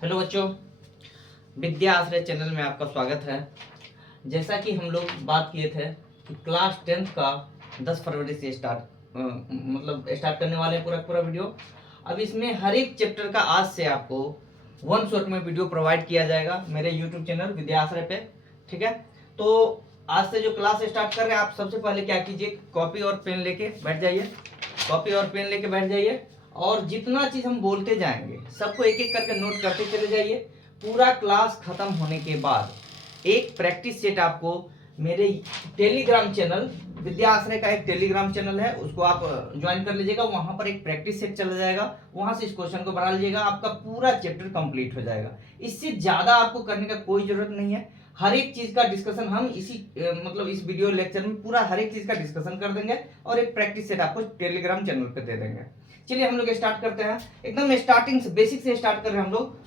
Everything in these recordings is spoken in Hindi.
हेलो बच्चों, विद्या आश्रय चैनल में आपका स्वागत है। जैसा कि हम लोग बात किए थे कि क्लास 10th का 10 फरवरी से स्टार्ट करने वाले हैं पूरा वीडियो। अब इसमें हर एक चैप्टर का आज से आपको वन शॉट में वीडियो प्रोवाइड किया जाएगा मेरे यूट्यूब चैनल विद्या आश्रय पे। ठीक है, तो आज से जो क्लास स्टार्ट कर रहे हैं, आप सबसे पहले क्या कीजिए, कॉपी और पेन लेके बैठ जाइए। कॉपी और पेन लेके बैठ जाइए और जितना चीज हम बोलते जाएंगे सबको एक एक करके नोट करते चले जाइए। पूरा क्लास खत्म होने के बाद एक प्रैक्टिस सेट आपको मेरे टेलीग्राम चैनल विद्या आश्रय का एक टेलीग्राम चैनल है, उसको आप ज्वाइन कर लीजिएगा। वहां पर एक प्रैक्टिस सेट चला जाएगा, वहां से इस क्वेश्चन को बना लीजिएगा, आपका पूरा चैप्टर कंप्लीट हो जाएगा। इससे ज्यादा आपको करने का कोई जरूरत नहीं है। हर एक चीज का डिस्कशन हम इस वीडियो लेक्चर में पूरा हर एक चीज का डिस्कशन कर देंगे और एक प्रैक्टिस सेट आपको टेलीग्राम चैनल पे दे देंगे। चलिए हम लोग स्टार्ट करते हैं, एकदम स्टार्टिंग से बेसिक से स्टार्ट कर रहे हैं हम लोग।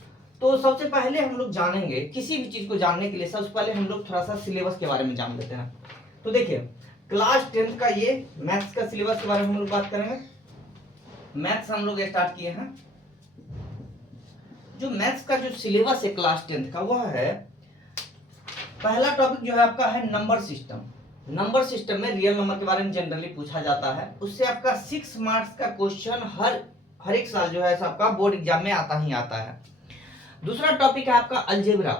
तो सबसे पहले हम लोग जानेंगे, किसी भी चीज को जानने के लिए सबसे पहले हम लोग थोड़ा सा सिलेबस के बारे में जान लेते हैं। तो देखिए, क्लास 10th का ये मैथ्स का सिलेबस के बारे में हम लोग बात करेंगे। मैथ्स हम लोग स्टार्ट किए हैं। जो मैथ्स का जो सिलेबस है क्लास 10th का, वह है पहला टॉपिक जो है आपका है नंबर सिस्टम। नंबर सिस्टम में रियल नंबर के बारे में जनरली पूछा जाता है, उससे आपका 6 मार्क्स का क्वेश्चन हर एक साल जो है आपका बोर्ड एग्जाम में आता ही आता है। दूसरा टॉपिक है आपका अलजेब्रा।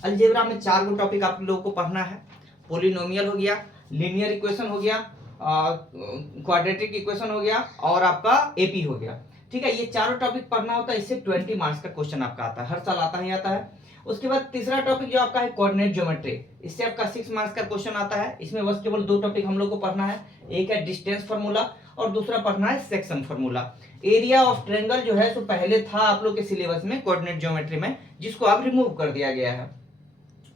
अलजेब्रा में 4 गो टॉपिक आप लोगों को पढ़ना है। पोलिनोमियल हो गया, लीनियर इक्वेशन हो गया, क्वाड्रेटिक इक्वेशन हो गया और आपका एपी हो गया। ठीक है, ये चारों टॉपिक पढ़ना होता है। इससे 20 मार्क्स का क्वेश्चन आपका आता है, हर साल आता ही आता है। उसके बाद तीसरा टॉपिक जो आपका है कोऑर्डिनेट ज्योमेट्री, इससे आपका 6 मार्क्स का क्वेश्चन आता है। इसमें बस केवल 2 टॉपिक हम लोग को पढ़ना है, एक है डिस्टेंस फार्मूला और दूसरा पढ़ना है section formula. Area of triangle जो है सो पहले था आप लोग के सिलेबस में कोऑर्डिनेट ज्योमेट्री में, जिसको अब रिमूव कर दिया गया है।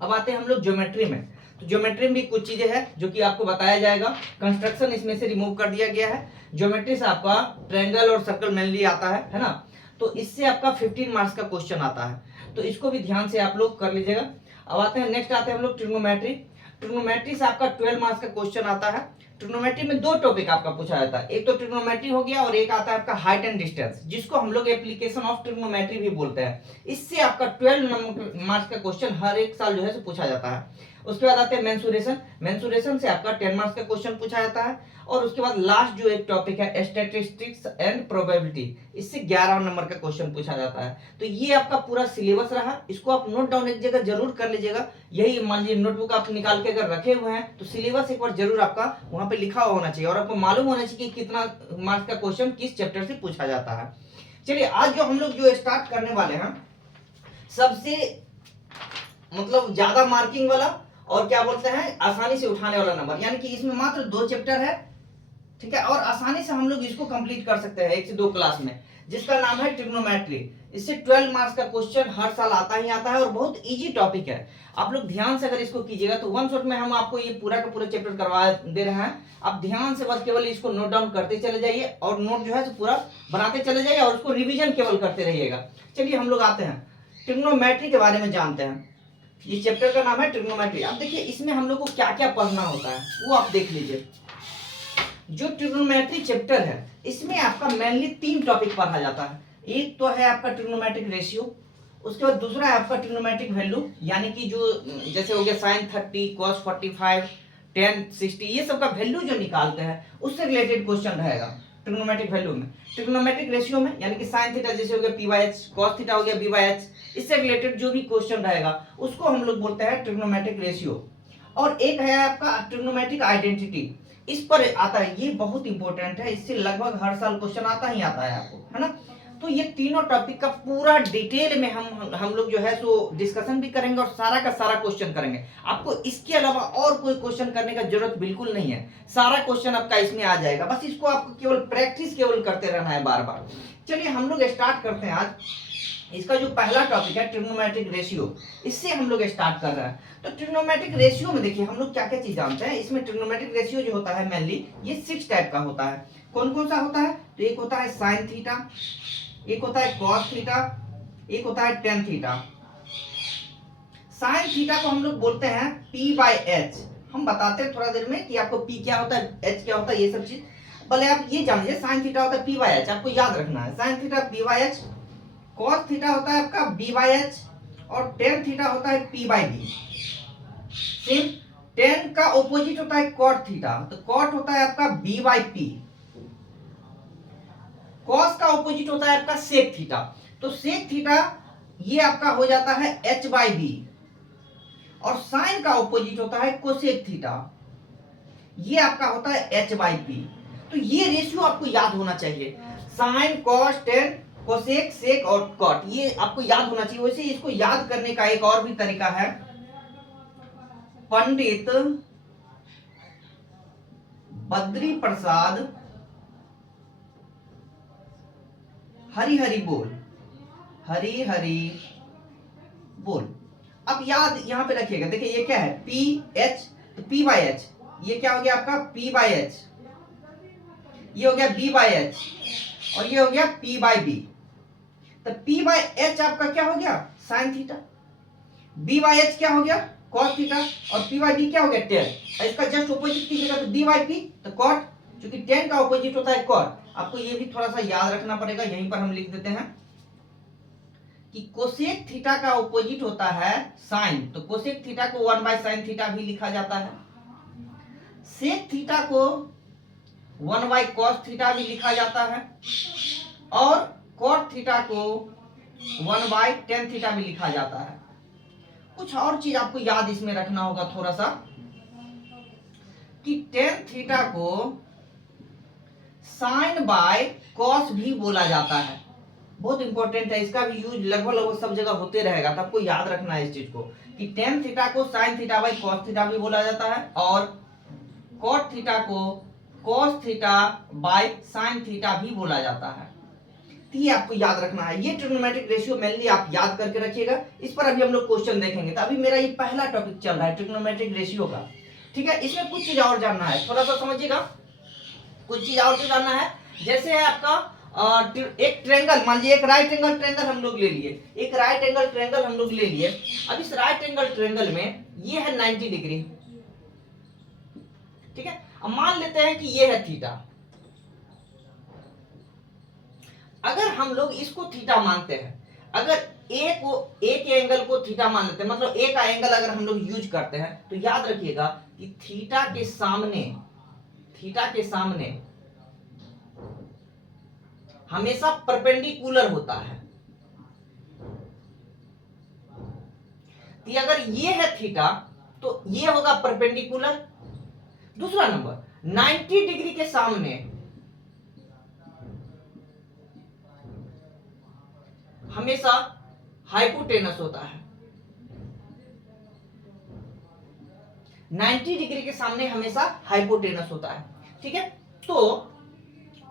अब आते हैं हम लोग ज्योमेट्री में। तो ज्योमेट्री में भी कुछ चीजें हैं जो कि आपको बताया जाएगा। कंस्ट्रक्शन इसमें से रिमूव कर दिया गया है। ज्योमेट्री से आपका ट्रायंगल और सर्कल मेनली आता है ना। तो इससे आपका 15 मार्क्स का क्वेश्चन आता है, तो इसको भी ध्यान से आप लोग कर लीजिएगा। अब आते हैं नेक्स्ट, आते हैं हम लोग ट्रिग्नोमेट्री। ट्रिग्नोमेट्री से आपका 12 मार्क्स का क्वेश्चन आता है। ट्रिग्नोमेट्री में 2 टॉपिक आपका पूछा जाता है, एक तो ट्रिग्नोमेट्री हो गया और एक आता है आपका हाइट एंड डिस्टेंस, जिसको हम लोग एप्लीकेशन ऑफ ट्रिग्नोमेट्री भी बोलते हैं। इससे आपका 12 मार्क्स का क्वेश्चन हर एक साल जो है पूछा जाता है। उसके बाद आते हैं मेंसुरेशन। मेंसुरेशन से आपका 10 मार्क्स का क्वेश्चन पूछा जाता है। और उसके बाद लास्ट जो एक टॉपिक है स्टैटिस्टिक्स एंड प्रोबेबिलिटी, इससे 11 नंबर का क्वेश्चन पूछा जाता है। तो ये आपका पूरा सिलेबस रहा, इसको आप नोट डाउन एक जगह जरूर कर लीजिएगा। यही मान लीजिए नोटबुक आप निकाल के अगर रखे हुए हैं तो सिलेबस एक बार जरूर आपका वहां पे लिखा हुआ होना चाहिए और आपको मालूम होना चाहिए कि कितना मार्क्स का क्वेश्चन किस चैप्टर से पूछा जाता है। चलिए, आज जो हम लोग जो स्टार्ट करने वाले हैं, सबसे ज्यादा मार्किंग वाला और क्या बोलते हैं आसानी से उठाने वाला नंबर, यानी कि इसमें मात्र 2 चैप्टर है। ठीक है, और आसानी से हम लोग इसको कंप्लीट कर सकते हैं 1 से 2 क्लास में, जिसका नाम है ट्रिग्नोमेट्री। इससे 12 मार्क्स का क्वेश्चन हर साल आता ही आता है और बहुत इजी टॉपिक है। आप लोग ध्यान से अगर इसको कीजिएगा तो वन शॉट में हम आपको ये पूरा का पूरा चैप्टर करवा दे रहे हैं। आप ध्यान से बस केवल इसको नोट डाउन करते चले जाइए और नोट जो है तो पूरा बनाते चले जाइए और उसको रिविजन केवल करते रहिएगा। चलिए हम लोग आते हैं ट्रिग्नोमेट्री के बारे में जानते हैं। ये चैप्टर का नाम है ट्रिग्नोमेट्री। अब देखिए, इसमें हम लोग को क्या क्या पढ़ना होता है वो आप देख लीजिए। जो ट्रिग्नोमेट्री चैप्टर है, इसमें आपका मेनली 3 टॉपिक पढ़ा जाता है। एक तो है आपका ट्रिग्नोमेट्रिक रेशियो, उसके बाद दूसरा है आपका ट्रिग्नोमेट्रिक वैल्यू, यानी कि जो जैसे हो गया sin 30, cos 45, tan 60, ये सब का वैल्यू जो निकालते हैं उससे रिलेटेड क्वेश्चन रहेगा ट्रिग्नोमेट्रिक वैल्यू में। ट्रिग्नोमेट्रिक रेशियो में यानी कि sin थीटा जैसे हो गया p/h, cos थीटा हो गया b/h, इससे रिलेटेड जो भी क्वेश्चन रहेगा उसको हम लोग बोलते हैं ट्रिग्नोमेट्रिक रेशियो। और एक है आपका ट्रिग्नोमेट्रिक आइडेंटिटी, इस पर आता है, ये बहुत इंपॉर्टेंट है, इससे लगभग हर साल क्वेश्चन आता ही आता है आपको, है ना। तो ये तीनों टॉपिक का पूरा डिटेल में हम लोग जो है सो डिस्कशन भी करेंगे और सारा का सारा क्वेश्चन करेंगे। आपको इसके अलावा और कोई क्वेश्चन करने का जरूरत बिल्कुल नहीं है, सारा क्वेश्चन आपका इसमें आ जाएगा। बस इसको आपको केवल प्रैक्टिस केवल करते रहना है बार बार। चलिए हम लोग स्टार्ट करते हैं आज। इसका जो पहला टॉपिक है ट्रिग्नोमेट्रिक रेशियो, इससे हम लोग स्टार्ट कर रहे हैं। तो ट्रिग्नोमेट्रिक रेशियो में देखिए हम लोग क्या क्या चीज जानते हैं। इसमें ट्रिग्नोमेट्रिक रेशियो जो होता है मेनली ये 6 टाइप का होता है। कौन कौन सा होता है? तो एक होता है साइन थीटा, एक होता है कॉस थीटा, एक होता है टेन थीटा। साइन थीटा को हम लोग बोलते हैं p/h। हम बताते हैं थोड़ा देर में कि आपको p क्या होता है, h क्या होता है, ये सब चीज पहले आप ये जान लीजिए। साइन थीटा होता है p/h, आपको याद रखना है। Sine theta p/h, cos theta होता है आपका b बाई एच और tan थीटा होता है p by B. Same tan का ऑपोजिट होता है cot थीटा, तो cot होता है आपका b बाई पी। cos का ऑपोजिट होता है आपका sec थीटा, तो sec थीटा ये आपका हो जाता है h बाई बी। और sin का ऑपोजिट होता है cosec थीटा, ये आपका होता है h बाई पी। तो ये रेशियो आपको याद होना चाहिए, sin cos tan cosec sec और cot, ये आपको याद होना चाहिए। वैसे इसको याद करने का एक और भी तरीका है, पंडित बद्री प्रसाद हरि हरि बोल, हरि हरि बोल। अब याद यहां पे रखिएगा, देखिए ये क्या है पी एच, तो पी बाई एच ये क्या हो गया आपका पी बाई एच, ये हो गया बी बाई एच और ये हो गया पी बाई बी। तो पी बाई एच आपका क्या हो गया sine theta, B by H क्या हो गया कॉस थीटा और पी बाई बी क्या हो गया टेन। इसका जस्ट ऑपोजिट कीजिएगा तो डी बाई पी, तो कॉट, क्योंकि टेन का ऑपोजिट होता है कॉट। आपको ये भी थोड़ा सा याद रखना पड़ेगा, यहीं पर हम लिख देते हैं कि कोसेक थीटा का ऑपोजिट होता है साइन, तो कोसेक थीटा को 1 बाय साइन थीटा भी लिखा जाता है। सेक थीटा को 1 बाय कॉस थीटा भी लिखा जाता है और कॉट थीटा को 1 बाय टेन थीटा भी लिखा जाता है। कुछ और चीज आपको याद इसमें रखना होगा थोड़ा सा, कि टेन थीटा को साइन बाय कॉस भी बोला जाता है। बहुत इंपॉर्टेंट है, इसका भी यूज लगभग सब जगह होते रहेगा, तो आपको याद रखना है इस चीज को कि टेन थीटा को sign theta by cos theta भी बोला जाता है और कॉट थीटा को cos theta by sine theta भी बोला जाता है। तो ये आपको याद रखना है, ये ट्रिग्नोमेट्रिक रेशियो मेनली आप याद करके रखिएगा। इस पर अभी हम लोग क्वेश्चन देखेंगे। तो अभी मेरा ये पहला टॉपिक चल रहा है ट्रिग्नोमेट्रिक रेशियो का, ठीक है। इसमें कुछ चीज और जानना है, थोड़ा सा समझिएगा। कुछ चीज और जानना है, जैसे है आपका एक ट्रायंगल, मान लीजिए एक राइट एंगल ट्रायंगल हम लोग ले लिए, एक राइट एंगल ट्रायंगल हम लोग ले लिए। अब इस राइट एंगल ट्रायंगल में ये है 90 डिग्री, ठीक है। अब मान लेते हैं कि ये है थीटा। अगर हम लोग इसको थीटा मानते हैं, अगर ए के एंगल को थीटा मान लेते हैं, मतलब ए का एंगल अगर हम लोग यूज करते हैं, तो याद रखिएगा कि थीटा के सामने हमेशा परपेंडिकुलर होता है। तो अगर ये है थीटा तो ये होगा परपेंडिकुलर। दूसरा नंबर 90 डिग्री के सामने हमेशा हाइपोटेनस होता है। 90 डिग्री के सामने हमेशा हाइपोटेनस होता है, ठीक है। तो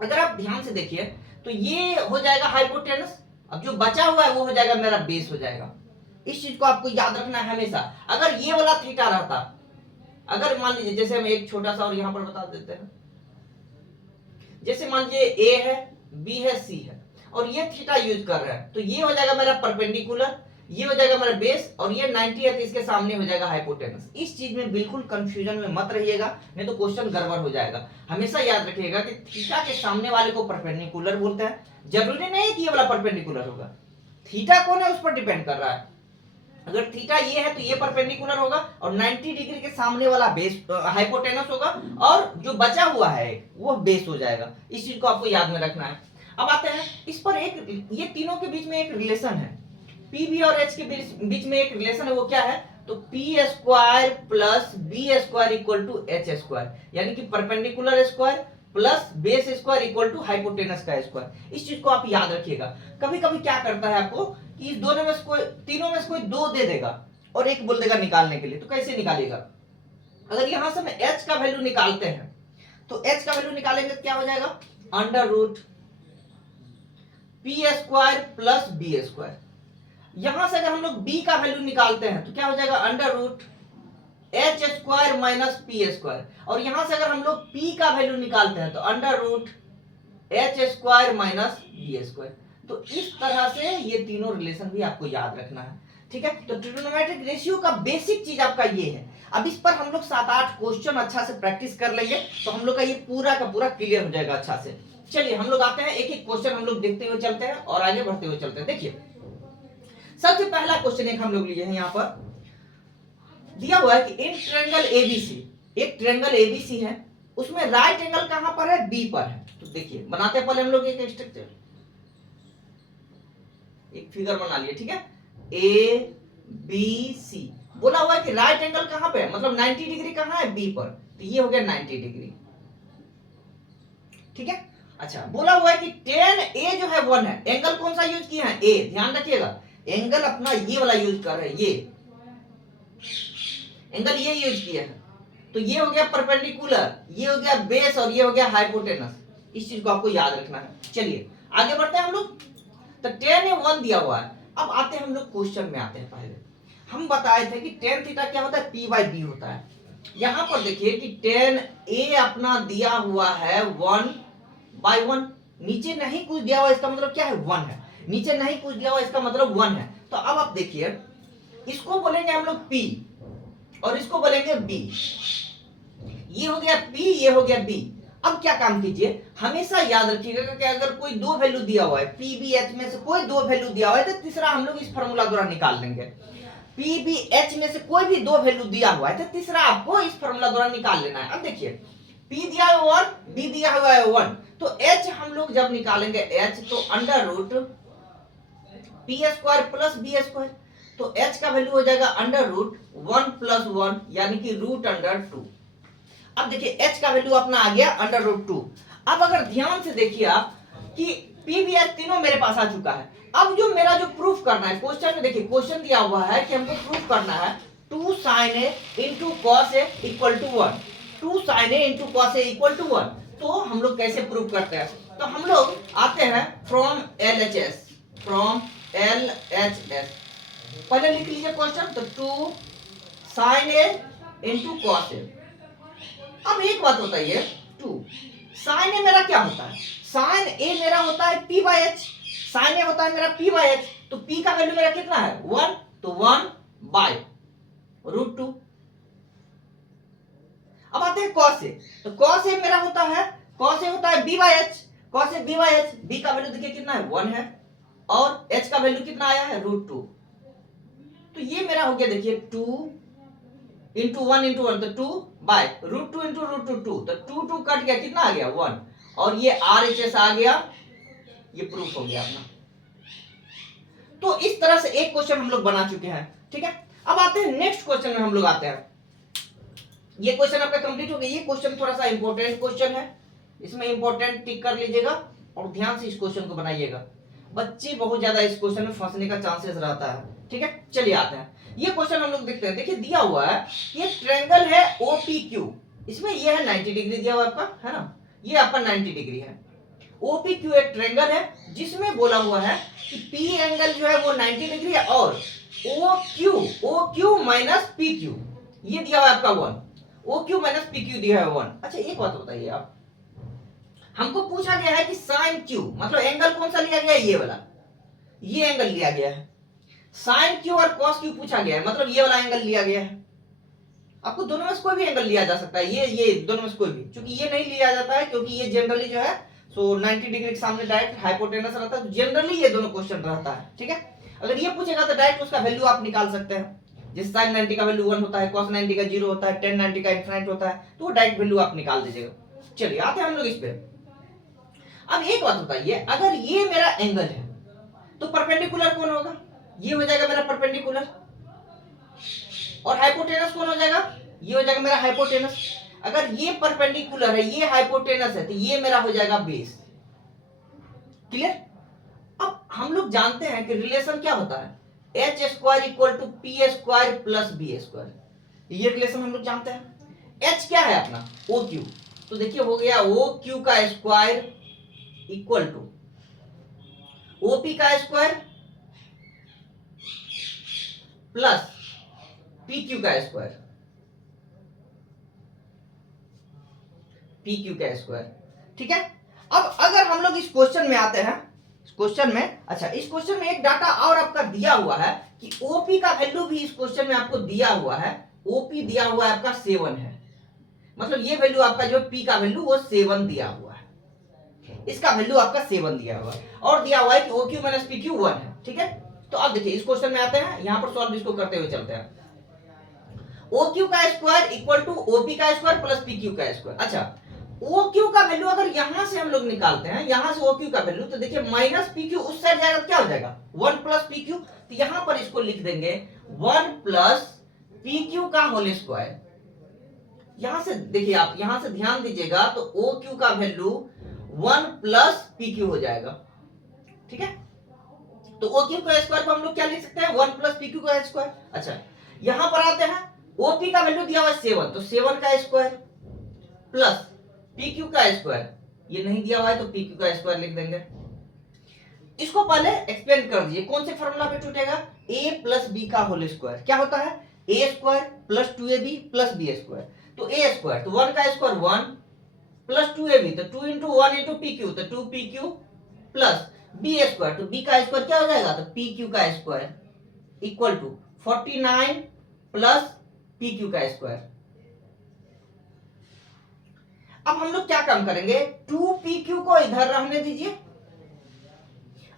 अगर आप ध्यान से देखिए तो ये हो जाएगा हाइपोटेनस, अब जो बचा हुआ है वो हो जाएगा मेरा बेस हो जाएगा। इस चीज को आपको याद रखना है हमेशा। अगर ये वाला थीटा रहता, अगर मान लीजिए जैसे हम एक छोटा सा और यहां पर बता देते हैं, जैसे मान लीजिए ए है, बी है, सी है और ये थीटा यूज कर रहा है, तो ये हो जाएगा मेरा परपेंडिकुलर, ये हो जाएगा मेरा बेस और ये 90 है तो इसके सामने हो जाएगा हाइपोटेनस। इस चीज में बिल्कुल कंफ्यूजन में मत रहिएगा, नहीं तो क्वेश्चन गड़बड़ हो जाएगा। हमेशा याद रखिएगा कि थीटा के सामने वाले को परपेंडिकुलर बोलते हैं। जरूरी नहीं है कि ये वाला परपेंडिकुलर होगा, थीटा कौन है उस पर डिपेंड कर रहा है। अगर थीटा ये है तो ये परपेंडिकुलर होगा और 90 डिग्री के सामने वाला बेस हाइपोटेनस होगा और जो बचा हुआ है वो बेस हो जाएगा। इस चीज को आपको याद में रखना है। अब आते हैं इस पर, एक ये तीनों के बीच में एक रिलेशन है, पी बी और एच के बीच में एक रिलेशन है। वो क्या है, तो P square plus B square equal to H square, यानी कि perpendicular square plus base square equal to hypotenuse का स्क्वायर। इस चीज को आप याद रखिएगा। कभी कभी क्या करता है आपको कि इस दोनों में से कोई, तीनों में से कोई दो दे देगा और एक बोल देगा निकालने के लिए, तो कैसे निकालेगा। अगर यहां से हम एच का वैल्यू निकालते हैं तो एच का वैल्यू निकालेंगे तो क्या हो जाएगा, under root P square plus B square. यहां से अगर हम लोग b का वैल्यू निकालते हैं तो क्या हो जाएगा, under root H square minus P square. और यहां से अगर हम लोग p का वैल्यू निकालते हैं तो under root H square minus B square. तो इस तरह से ये तीनों रिलेशन भी आपको याद रखना है, ठीक है। तो ट्रिग्नोमेट्रिक रेशियो का बेसिक चीज आपका ये है। अब इस पर हम लोग 7-8 क्वेश्चन अच्छा से प्रैक्टिस कर लेंगे तो हम लोग का ये पूरा का पूरा क्लियर हो जाएगा अच्छा से। चलिए हम लोग आते हैं, एक एक क्वेश्चन हम लोग देखते हुए चलते हैं और आगे बढ़ते हुए चलते हैं। देखिए सबसे पहला क्वेश्चन एक हम लोग लिए हैं, यहाँ पर दिया हुआ है कि इन ट्रायंगल एबीसी, एक ट्रायंगल एबीसी है, उसमें राइट एंगल कहां पर है? बी पर है। तो देखिए बनाते हैं पहले हम लोग एक स्ट्रक्चर, एक फिगर बना लिए, ठीक है। ए बी सी बोला हुआ है कि राइट एंगल कहां पे है, मतलब 90 डिग्री कहां है? बी पर। तो ये हो गया 90 डिग्री, ठीक है। अच्छा बोला हुआ है कि tan A जो है 1 है, एंगल कौन सा यूज किया है? ए, ध्यान रखिएगा एंगल अपना ये वाला यूज कर रहे हैं, ये एंगल ये यूज किया है। तो ये हो गया परपेंडिकुलर, ये हो गया बेस और ये हो गया हाइपोटेनस। इस चीज को आपको याद रखना है। चलिए आगे बढ़ते हैं हम लोग। तो tan A 1 दिया हुआ है। अब आते हैं हम लोग क्वेश्चन में आते हैं। पहले हम बताए थे कि tan थीटा क्या होता है? P/B होता है। यहां पर देखिए कि tan A अपना दिया हुआ है 1/1, नीचे नहीं कुछ दिया हुआ, इसका मतलब क्या है? 1 है। नीचे नहीं कुछ दिया हुआ, इसका मतलब 1 है। तो अब आप देखिए इसको बोलेंगे हम लोग P और इसको बोलेंगे B। ये हो गया P, ये हो गया B। अब क्या काम कीजिए, हमेशा याद रखिएगा कि अगर कोई दो वैल्यू दिया हुआ है, PBH में से कोई दो वैल्यू दिया हुआ है, तो तीसरा हम लोग इस फार्मूला द्वारा निकाल लेंगे। PBH में से कोई भी दो वैल्यू दिया हुआ है, तो तीसरा आपको इस फार्मूला द्वारा निकाल लेना है। अब देखिए P दिया हुआ है 1, B दिया हुआ है 1, तो H हम लोग जब निकालेंगे H, तो under root P square plus B square, तो H का वैल्यू हो जाएगा अंडर रूट 1 + 1 यानी कि √2। अब देखिए H का वैल्यू अपना आ गया अंडर रूट 2। अब अगर ध्यान से देखिए आप कि PBH तीनों मेरे पास आ चुका है। अब जो मेरा जो प्रूफ करना है, क्वेश्चन में देखिए क्वेश्चन दिया हुआ है कि हमको प्रूफ करना है 2 sin A × cos A = 1, 2 sin A × cos A = 1। तो हम लोग कैसे प्रूफ करते हैं? तो हम लोग आते हैं फ्रॉम LHS, पहले लिख लीजिए क्वेश्चन। तो 2 sin A × cos A। अब एक बात बताइए, 2 sin A मेरा क्या होता है? sin A मेरा होता है P/H, sin A होता है मेरा P/H। तो P का वैल्यू मेरा कितना है? 1, तो 1/√2। अब आते हैं cos A। तो cos A मेरा होता है B/H, cos A B/H। B का वैल्यू देखिए कितना है? 1 है और H का वैल्यू कितना आया है? √2। तो ये मेरा हो गया देखिए 2 × 1 × 1, तो 2/√2 × √2, तो 2 कट गया, कितना आ गया? 1, और ये RHS आ गया, ये प्रूफ हो गया अपना। तो इस तरह से एक क्वेश्चन हम लोग बना चुके हैं, ठीक है। अब आते हैं नेक्स्ट क्वेश्चन में हम लोग आते हैं। ये क्वेश्चन आपका कंप्लीट हो गया। ये क्वेश्चन थोड़ा सा इंपॉर्टेंट क्वेश्चन है, इसमें इंपॉर्टेंट टिक कर लीजिएगा और ध्यान से इस क्वेश्चन को बनाइएगा। बच्चे बहुत ज्यादा इस क्वेश्चन में फंसने का चांसेस रहता है, ठीक है। चलिए आते हैं, ये क्वेश्चन हम लोग देखते हैं। देखिए दिया हुआ है ये ट्रायंगल है OPQ, इसमें ये है 90 डिग्री दिया हुआ आपका, है ना, ये आपका 90 डिग्री है। OPQ एक ट्रायंगल है जिसमें बोला हुआ है कि P एंगल जो है वो 90 डिग्री है और OQ - PQ ये दिया हुआ है आपका 1, OQ - PQ दिया है 1। अच्छा एक बात बताइए आप, हमको पूछा गया है कि sin Q मतलब एंगल कौन सा लिया गया है? ये वाला, ये एंगल लिया गया है। sin Q और cos Q पूछा गया है, मतलब ये वाला एंगल लिया गया है। आपको दोनों में से कोई भी एंगल लिया जा सकता है, ये दोनों में से कोई भी, क्योंकि ये नहीं लिया जाता है क्योंकि ये जनरली जो है सो 90 डिग्री के सामने डायरेक्ट हाइपोटेनस रहता है, तो जनरली ये दोनों क्वेश्चन रहता है, ठीक है। अगर ये पूछेगा तो डायरेक्ट उसका वैल्यू आप निकाल सकते हैं। जैसे sin 90 का वैल्यू 1 होता है, cos 90 का 0 होता है, tan 90 का इनफिनिट होता है, तो वो डायरेक्ट वैल्यू आप निकाल दीजिएगा। चलिए आते हैं हम लोग इस पे। अब एक बात बताइए, अगर ये मेरा एंगल है तो परपेंडिकुलर कौन होगा? ये हो जाएगा मेरा परपेंडिकुलर, और हाइपोटेनस कौन हो जाएगा? ये हो जाएगा मेरा हाइपोटेनस। अगर ये परपेंडिकुलर है, ये हाइपोटेनस है, तो ये मेरा हो जाएगा बेस। क्लियर? अब हम लोग जानते हैं कि रिलेशन क्या होता है, H² = P² + B²। ये रिलेशन हम लोग जानते हैं। H क्या है अपना? OQ। तो देखिए हो गया OQ का स्क्वायर इक्वल टू OP का स्क्वायर प्लस PQ का स्क्वायर, PQ का स्क्वायर, ठीक है। अब अगर हम लोग इस क्वेश्चन में आते हैं, इस क्वेश्चन में, अच्छा इस क्वेश्चन में एक डाटा और आपका दिया हुआ है कि OP का वैल्यू भी इस क्वेश्चन में आपको दिया हुआ है। OP दिया हुआ है आपका 7 है, मतलब ये वैल्यू आपका जो P का वैल्यू वो 7 दिया हुआ है। इसका वैल्यू आपका 7 दिया हुआ है और दिया हुआ है कि OQ माइनस PQ 1 है। ठीक है, तो अब देखिए इस क्वेश्चन में आते हैं, यहां पर सॉल्व इसको करते हुए चलते हैं। OQ का स्क्वायर इक्वल टू OP का स्क्वायर प्लस PQ का स्क्वायर। अच्छा, OQ का वैल्यू अगर यहां से हम लोग निकालते हैं, यहां से OQ का वैल्यू, तो देखिए माइनस PQ उस साइड जाएगा तो क्या हो जाएगा 1 प्लस PQ, तो यहां पर इसको लिख देंगे 1 प्लस PQ का होल स्क्वायर। यहां से देखिए, आप यहां से ध्यान दीजिएगा तो OQ का वैल्यू 1 प्लस PQ हो जाएगा। ठीक है, तो OQ का स्क्वायर को हम लोग क्या लिख सकते हैं 1 प्लस PQ का स्क्वायर। अच्छा, यहां पर आते हैं, OP का वैल्यू दिया हुआ है 7, तो 7 का स्क्वायर प्लस PQ का स्क्वायर, ये नहीं दिया हुआ है तो PQ का स्क्वायर लिख देंगे। इसको पहले एक्सप्लेन कर दीजिए, कौन से फॉर्मूला पे छूटेगा, A प्लस बी का होल स्क्वायर क्या होता है A square plus 2AB plus B square, तो A स्क्वायर तो 1 का स्क्वायर 1 प्लस 2AB तो 2 इंटू 1 इंटू PQ तो 2PQ प्लस बी स्क्वायर तो B का स्क्वायर क्या हो जाएगा, तो PQ का square equal to 49 plus PQ का स्क्वायर। अब हम लोग क्या काम करेंगे, 2PQ को इधर रहने दीजिए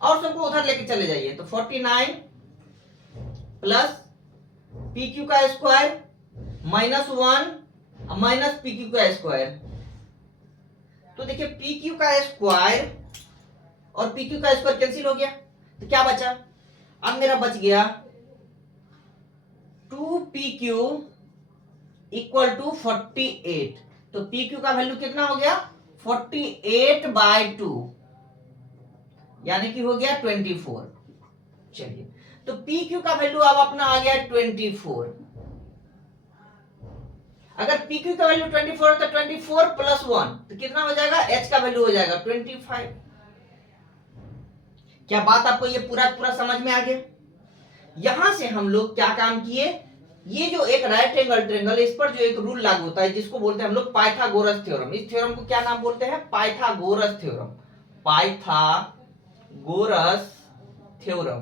और सबको उधर लेके चले जाइए, तो 49 प्लस PQ का स्क्वायर माइनस 1 माइनस PQ का स्क्वायर, तो देखिए PQ का स्क्वायर और PQ का स्क्वायर कैंसिल हो गया, तो क्या बचा, अब मेरा बच गया 2PQ इक्वल टू 48, तो PQ का वैल्यू कितना हो गया 48/2, यानी कि हो गया 24। चलिए, तो PQ का वैल्यू अब अपना आ गया 24। अगर PQ का वैल्यू 24 है तो 24 प्लस 1 तो कितना हो जाएगा, H का वैल्यू हो जाएगा 25। क्या बात आपको ये पूरा पूरा समझ में आ गया। यहां से हम लोग क्या काम किए, ये जो एक राइट एंगल ट्रायंगल, इस पर जो एक रूल लागू होता है जिसको बोलते हैं हम लोग पाइथागोरस थ्योरम। इस थ्योरम को क्या नाम बोलते हैं, पाइथागोरस थ्योरम। Pythagoras theorem.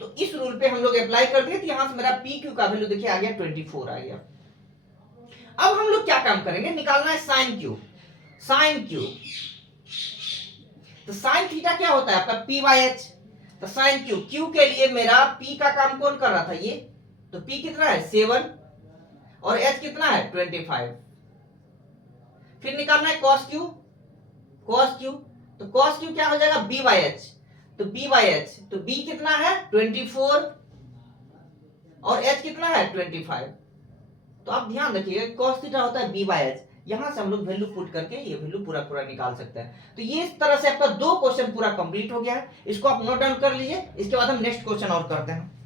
तो इस रूल पे हम लोग अप्लाई कर दिए, तो यहां से मेरा PQ का वैल्यू देखिए आ गया 24 आ गया। अब हम लोग क्या काम करेंगे, निकालना है साइन Q। साइन Q, तो साइन थीटा क्या होता है आपका P/H, तो साइन Q, Q के लिए मेरा P का काम कौन कर रहा था, ये, तो P कितना है 7 और H कितना है 25। फिर निकालना है cos Q। cos Q, तो cos Q क्या हो जाएगा B/H, तो B/H, तो B कितना है 24 और H कितना है 25। तो आप ध्यान रखिएगा cos थीटा होता है B/H, यहां से हम लोग वैल्यू पुट करके ये वैल्यू पूरा पूरा निकाल सकते हैं। तो ये इस तरह से आपका 2 क्वेश्चन पूरा कंप्लीट हो गया है, इसको आप नोट डाउन कर लीजिए। इसके बाद हम नेक्स्ट क्वेश्चन और करते हैं।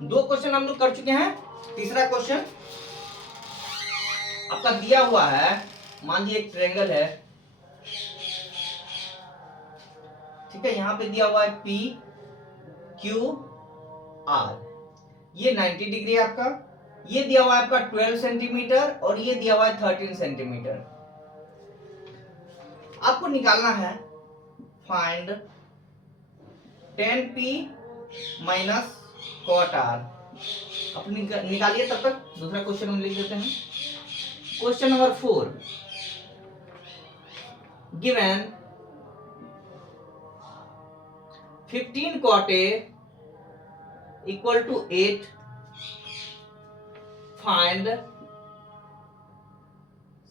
दो क्वेश्चन हम लोग कर चुके हैं। तीसरा क्वेश्चन आपका दिया हुआ है, मान लीजिए एक ट्रायंगल है, ठीक है, यहां पे दिया हुआ है P Q आर। ये 90 डिग्री है आपका, ये दिया हुआ है आपका 12 सेंटीमीटर और ये दिया हुआ है 13 सेंटीमीटर। आपको निकालना है find tan P minus cot R। अब निकालिए, तब तक दूसरा क्वेश्चन हम लिख देते हैं। Question number 4, given 15 cot A equal to 8, find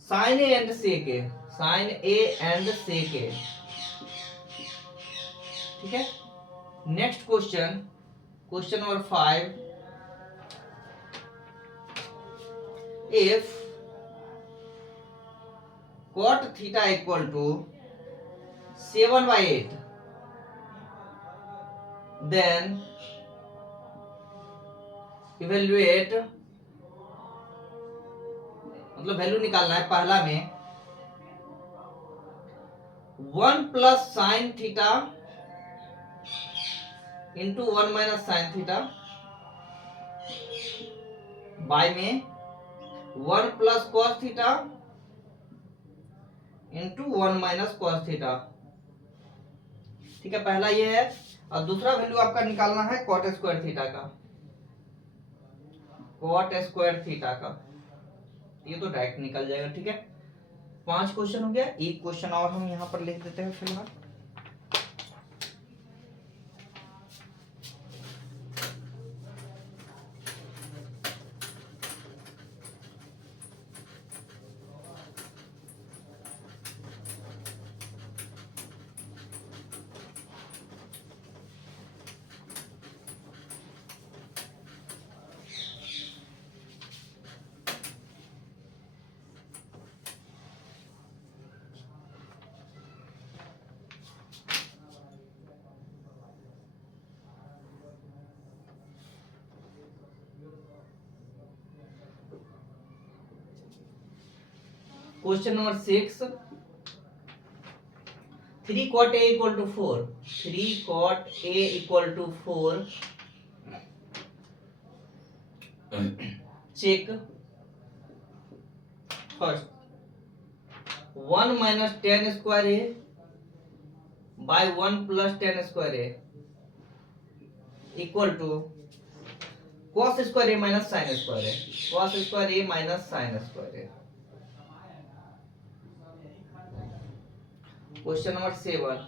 sin A and sec A, sin A and sec A। ठीक है, next question, question number 5, if cot theta equal to 7/8, then evaluate, मतलब वैल्यू निकालना है। पहला में 1 plus sine theta into 1 minus sine theta, by में 1 plus cos theta into 1 minus cos theta. ठीक है, पहला ये है। और दूसरा वैल्यू आपका निकालना है कॉट स्क्वायर थीटा का, कॉट स्क्वायर थीटा का। ये तो डायरेक्ट निकल जाएगा। ठीक है, 5 क्वेश्चन हो गया। एक क्वेश्चन और हम यहाँ पर लिख देते हैं फिलहाल। Question number 6, 3 cot A equal to 4, 3 cot A equal to 4, check first 1 minus tan square A by 1 plus tan square A equal to cos square A minus sin square A, cos square A minus sin square A। Question number 7,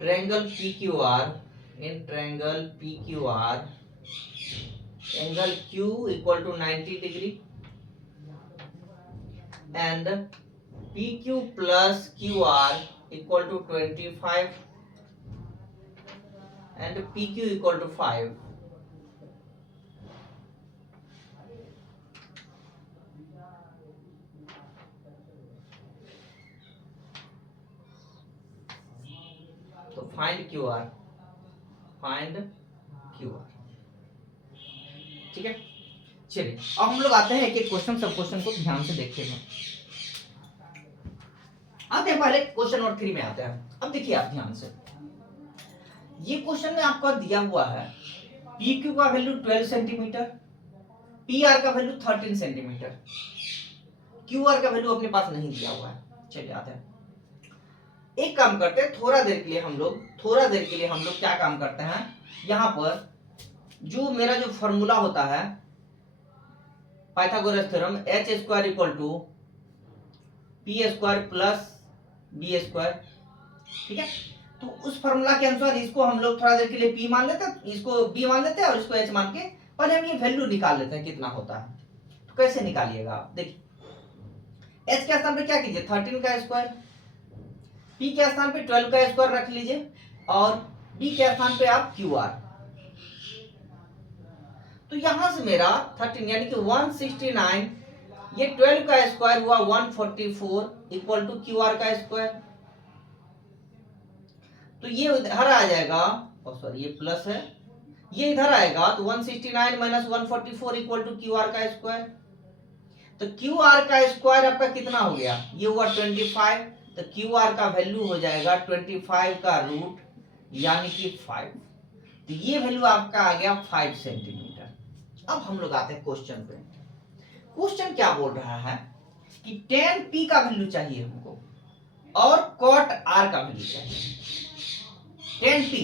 triangle PQR, in triangle PQR angle Q equal to 90 degree and PQ plus QR equal to 25 and PQ equal to 5। तो फाइंड QR, फाइंड QR। ठीक है, चलिए अब हम लोग आते हैं एक एक क्वेश्चन, सब क्वेश्चन को ध्यान से देखते हैं। आते हैं पहले क्वेश्चन नंबर 3 में आते हैं। अब देखिए आप ध्यान से, ये क्वेश्चन में आपका दिया हुआ है PQ का वैल्यू 12 सेंटीमीटर, PR का वैल्यू 13 सेंटीमीटर, QR का वैल्यू अपने पास नहीं दिया हुआ है। चलिए आते हैं, एक काम करते हैं, थोड़ा देर के लिए हम लोग क्या काम करते हैं, यहाँ पर जो मेरा जो फॉर्मूला होता है Pythagoras theorem, h square equal to P square plus B square. ठीक है, तो उस फॉर्मूला के अनुसार इसको हम लोग थोड़ा देर के लिए p मान लेते हैं, इसको b मान लेते हैं और इसको h मान के पहले हम ये वैल्यू निकाल लेते हैं कितना होता है। तो कैसे निकालिएगा आप, देखिए h के स्थान पे क्या कीजिए 13 का स्क्वायर, p के स्थान पे 12 का स्क्वायर रख लीजिए और b के स्थान पे आप QR। तो यहां से मेरा 13 यानी कि 169, ये 12 का स्क्वायर हुआ 144 इक्वल टू QR का स्क्वायर। तो ये इधर आ जाएगा, सॉरी ये प्लस है, ये इधर आएगा तो 169 माइनस 144 इक्वल टू QR का स्क्वायर। तो क्यू आर का स्क्वायर आपका कितना हो गया, ये हुआ 25, तो क्यू आर का वैल्यू हो जाएगा 25 का रूट यानी कि 5, तो ये वैल्यू आपका आ गया 5 सेंटीमीटर। अब हम लोग आते हैं क्वेश्चन पे। क्वेश्चन क्या बोल रहा है कि tan p का वैल्यू चाहिए हमको और cot r का वैल्यू चाहिए। tan p,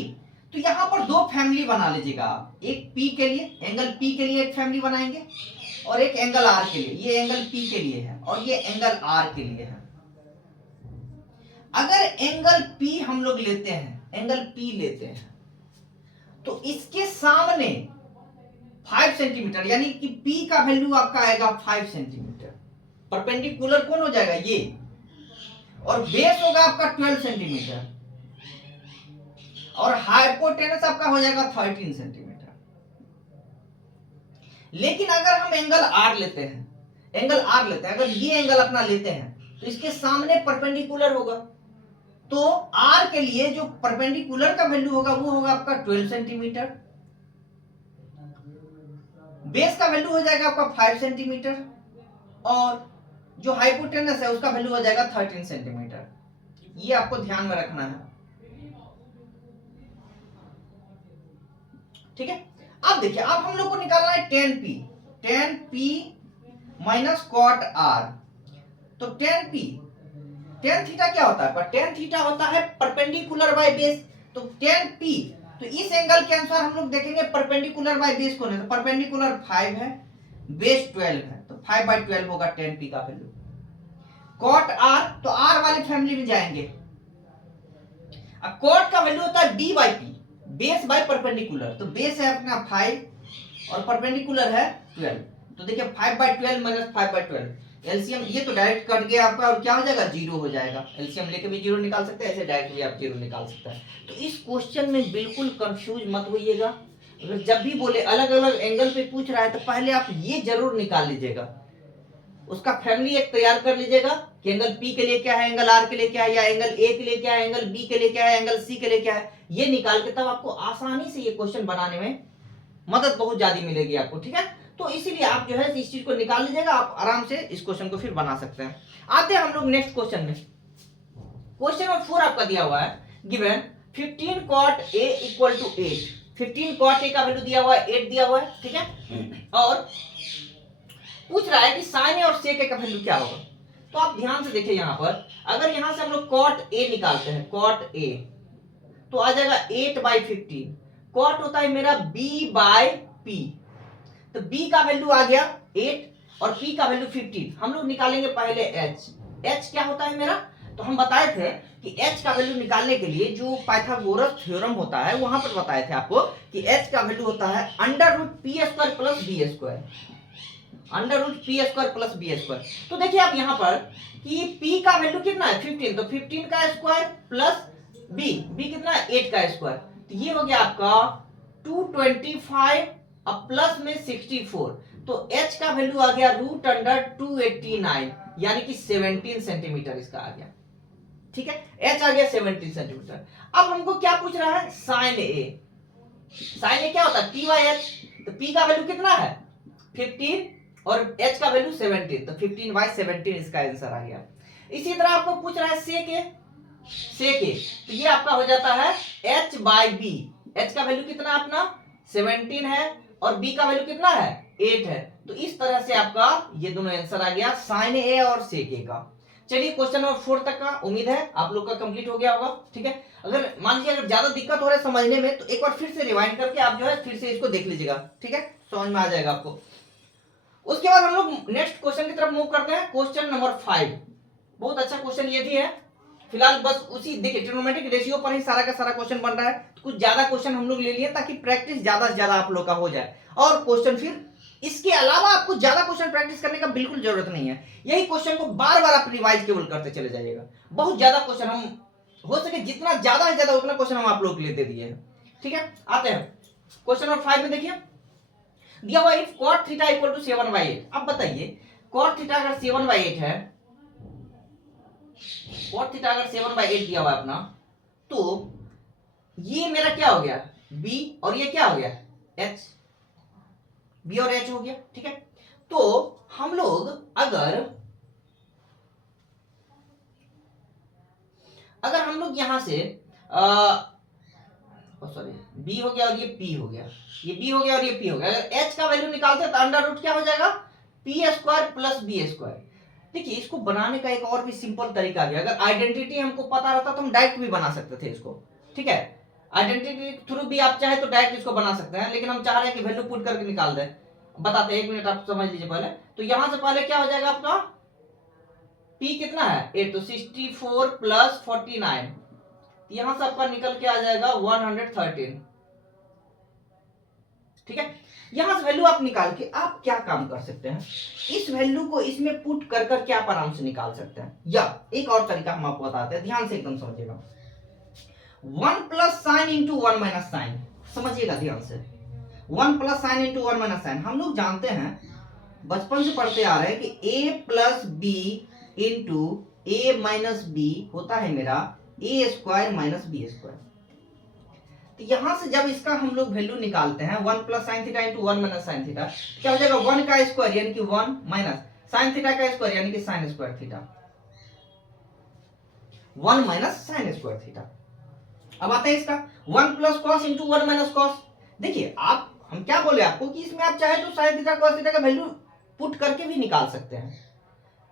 तो यहां पर दो फैमिली बना लीजिएगा आप, एक p के लिए, एंगल p के लिए एक फैमिली बनाएंगे और एक एंगल r के लिए, ये एंगल p के लिए है और ये एंगल r के लिए है। अगर एंगल p हम लोग लेते हैं, एंगल p लेते हैं, तो इसके सामने 5 सेंटीमीटर यानी कि p का वैल्यू आपका आएगा 5 सेंटीमीटर, परपेंडिकुलर कौन हो जाएगा ये, और बेस होगा आपका 12 सेंटीमीटर और हाइपोटेनस आपका हो जाएगा 13 सेंटीमीटर। लेकिन अगर हम एंगल r लेते हैं, अगर ये एंगल अपना लेते हैं तो इसके सामने परपेंडिकुलर होगा, तो r के लिए जो परपेंडिकुलर का वैल्यू होगा वो होगा आपका 12 सेंटीमीटर, बेस का वैल्यू हो जाएगा आपका 5 सेंटीमीटर और जो हाइपोटेनस है उसका वैल्यू हो जाएगा 13 सेंटीमीटर। ये आपको ध्यान में रखना है, ठीक है। अब देखिए, अब हम लोग को निकालना है tan p minus cot r। तो tan थीटा क्या होता है, tan थीटा होता है परपेंडिकुलर बाय बेस, तो tan p, तो इस एंगल के अनुसार हम लोग देखेंगे परपेंडिकुलर बाय बेस कौन है, तो परपेंडिकुलर 5 है, बेस 12 है, तो 5/12 होगा tan p का वैल्यू। cot r, तो r वाले फैमिली में जाएंगे, अब cot का वैल्यू होता है b/p, बेस बाय परपेंडिकुलर, तो बेस है अपना 5 और परपेंडिकुलर है 12, तो देखिए 5/12 माइनस 5/12, एलसीएम ये तो डायरेक्ट कट गया आपका और क्या हो जाएगा, जीरो हो जाएगा। एलसीएम लेके भी जीरो निकाल सकते हैं, ऐसे डायरेक्ट भी आप जीरो निकाल सकते हैं। तो इस क्वेश्चन में बिल्कुल कंफ्यूज मत होइएगा, अगर जब भी बोले अलग अलग एंगल पे पूछ रहा है तो पहले आप ये जरूर निकाल लीजिएगा, उसका फैमिली एक तैयार कर लीजिएगा कि एंगल P के लिए क्या है, एंगल R के लिए क्या है, या एंगल A के लिए क्या है, एंगल B के लिए क्या है, एंगल C के लिए क्या है, ये निकाल के तब आपको आसानी से ये क्वेश्चन बनाने में मदद बहुत ज्यादा मिलेगी आपको, ठीक है। तो इसीलिए आप जो है इस चीज को निकाल लीजिएगा, आप आराम से इस क्वेश्चन को फिर बना सकते हैं। आते हैं हम लोग नेक्स्ट क्वेश्चन में। क्वेश्चन नंबर 4 आपका दिया हुआ है, given 15 cot A equal to 8, 15 cot A का वैल्यू दिया हुआ है 8 दिया हुआ है, ठीक है, और पूछ रहा है कि sin A और sec A का वैल्यू क्या होगा। तो आप ध्यान से देखिए, यहां पर अगर यहां से हम लोग cot A निकालते हैं, cot A तो आ जाएगा 8/15, cot होता है मेरा b/p, तो b का वैल्यू आ गया 8 और p का वैल्यू 15। हम लोग निकालेंगे पहले h क्या होता है मेरा, तो हम बताए थे कि h का वैल्यू निकालने के लिए जो पाइथागोरस थ्योरम होता है वहां पर बताए थे आपको कि h का वैल्यू होता है √p² plus b², √p² plus b²। तो देखिए आप यहां पर कि p का वैल्यू कितना है 15, तो 15 का स्क्वायर प्लस b कितना है 8 का स्क्वायर, तो ये हो गया आपका 225 अब प्लस में 64, तो h का वैल्यू आ गया √289 यानी कि 17 सेंटीमीटर इसका आ गया, ठीक है, h आ गया 17 सेंटीमीटर। अब हमको क्या पूछ रहा है, sin A क्या होता है p/h, तो p का वैल्यू कितना है 15 और h का वैल्यू 17, तो 15/17 इसका आंसर आ गया। इसी तरह आपको पूछ रहा है sec A, तो ये आपका हो जाता है h/b, h का वैल्यू कितना अपना 17 है और b का वैल्यू कितना है 8 है, तो इस तरह से आपका ये दोनों आंसर आ गया sin A और sec A का। चलिए क्वेश्चन नंबर 4 तक का उम्मीद है आप लोग का कंप्लीट हो गया होगा, ठीक है। अगर मान लीजिए अगर ज्यादा दिक्कत हो रहा है समझने में तो एक बार फिर से रिवाइंड करके आप जो है फिर से इसको देख लीजिएगा, ठीक है, समझ में आ जाएगा आपको। उसके बाद हम लोग नेक्स्ट क्वेश्चन की तरफ मूव करते हैं, क्वेश्चन नंबर 5। बहुत अच्छा क्वेश्चन ये भी है, फिलहाल बस उसी देखिए ट्रिग्नोमेट्रिक रेशियो पर ही सारा का सारा क्वेश्चन बन रहा है, तो कुछ ज्यादा क्वेश्चन हम लोग ले लिए ताकि प्रैक्टिस ज्यादा से ज्यादा आप लोग का हो जाए, और क्वेश्चन फिर इसके अलावा आपको ज्यादा क्वेश्चन प्रैक्टिस करने का बिल्कुल जरूरत नहीं है, यही क्वेश्चन को बार बार आप रिवाइज केवल करते चले जाइएगा। बहुत ज्यादा क्वेश्चन हम हो सके जितना ज्यादा है ज्यादा उतना क्वेश्चन हम आप लोग के लिए दे दिए हैं, ठीक है। आते हैं क्वेश्चन नंबर 5 में, देखिए दिया हुआ if cot theta equal to 7/8। अब बताइए cot थीटा अगर 7/8 है, cot थीटा अगर 7/8 दिया हुआ है अपना, तो ये मेरा क्या हो गया b और ये क्या हो गया h, b और h हो गया, ठीक है। तो हम लोग अगर हम लोग यहां से सॉरी बी हो गया और ये पी हो गया, ये बी हो गया और ये पी हो गया, अगर एच का वैल्यू निकालते हैं तो अंडर रूट क्या हो जाएगा, P square plus B square. देखिए इसको बनाने का एक और भी सिंपल तरीका आ गया, अगर आइडेंटिटी हमको पता रहता तो हम डायरेक्ट भी बना सकते थे इसको, ठीक है, आइडेंटिटी थ्रू भी आप चाहे तो डायरेक्ट इसको बना सकते हैं, लेकिन हम चाह रहे हैं कि वैल्यू पुट करके निकाल दें। बताते हैं, एक मिनट आप समझ लीजिए पहले। तो यहां से पहले क्या हो जाएगा आपका, P कितना है 8, तो 64 प्लस 49, यहां से आपका निकल के आ जाएगा 113, ठीक है। यहां से वैल्यू आप निकाल के आप क्या काम कर सकते हैं, इस वैल्यू को इसमें पुट कर करके आप आराम से निकाल सकते हैं, या एक और तरीका हम आपको बताते हैं, ध्यान से एकदम समझिएगा। 1 plus sine into 1 minus sine, समझिएगा ध्यान से, 1 plus sine into 1 minus sine. हम लोग जानते हैं, बचपन से पढ़ते आ रहे हैं कि a plus B into A minus B होता है मेरा A square minus B square. तो यहां से जब इसका हम लोग वैल्यू निकालते हैं 1 plus sine theta into 1 minus sine theta, क्या हो जाएगा 1 का स्क्वायर यानी कि 1 माइनस साइन थीटा का स्क्वायर यानी कि sine square theta, 1 minus sine square theta. अब आता है इसका 1 plus cos into 1 minus cos. देखिए आप, हम क्या बोले आपको कि इसमें आप चाहे तो साइन थीटा कॉस थीटा का वैल्यू पुट करके भी निकाल सकते हैं,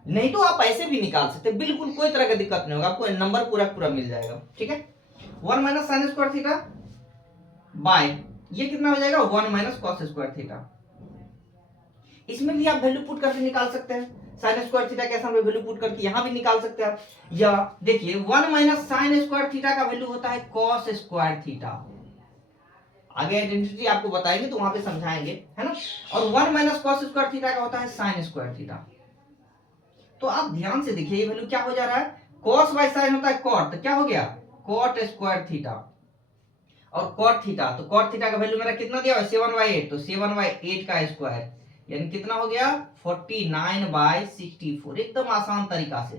नहीं तो आप ऐसे भी निकाल सकते हैं, बिल्कुल कोई तरह का दिक्कत नहीं होगा, आपको नंबर पूरा पूरा मिल जाएगा, ठीक है। 1 minus sine square theta by ये कितना हो जाएगा 1 माइनस कॉस स्क्वायर थीटा। इसमें भी आप वैल्यू पुट करके निकाल सकते हैं, साइन स्क्वायर थीटा के सामने वैल्यू पुट करके यहां भी निकाल सकते हैं आप। या देखिए 1 माइनस साइन स्क्वायर थीटा का वैल्यू होता है कॉस स्क्वायर थीटा, आगे आइडेंटिटी आपको बताएंगे तो वहां पे समझाएंगे, है ना। और 1 माइनस कॉस स्क्वायर थीटा का होता है साइन स्क्वायर थीटा। तो आप ध्यान से देखिए ये वैल्यू क्या हो जा रहा है, कॉस बाय साइन होता है कॉट, तो क्या हो गया कॉट स्क्वायर थीटा, और कॉट थीटा, तो कॉट थीटा का वैल्यू मेरा कितना दिया है 7/8, तो 7/8 का स्क्वायर यानी कितना हो गया 49/64, एकदम आसान तरीका से।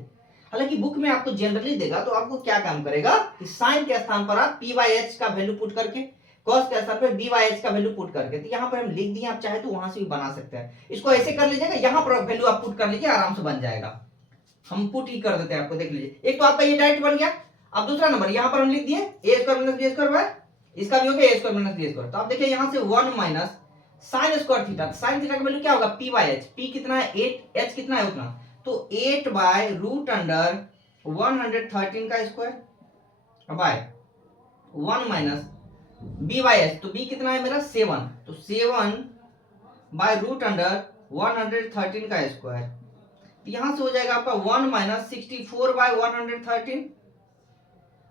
हालांकि बुक में आपको जनरली देगा तो आपको क्या काम करेगा कि साइन के स्थान पर आप p/h का वैल्यू पुट करके, cos के स्थान पर d/h का वैल्यू पुट करके, तो यहाँ पर हम लिख दिए, आप चाहे तो वहां से भी बना सकते हैं, इसको ऐसे कर लीजिएगा, यहाँ पर वैल्यू आप पुट कर लीजिए, आराम से बन जाएगा, हम पुट ही कर देते हैं आपको, देख लीजिए। एक तो आपका ये डायरेक्ट बन गया, अब दूसरा नंबर यहाँ पर हम लिख दिए a square minus b square by, इसका भी हो गया a square minus b square. तो आप देखिए यहाँ से 1 minus sine square theta, sine theta का वैल्यू क्या होगा p/h, p कितना है 8, h कितना है उतना, तो 8/√113 का स्क्वायर बाय 1 माइनस b/h, तो b कितना है मेरा 7, तो 7/√113 का स्क्वायर, यहां से हो जाएगा आपका 1 माइनस 64/113,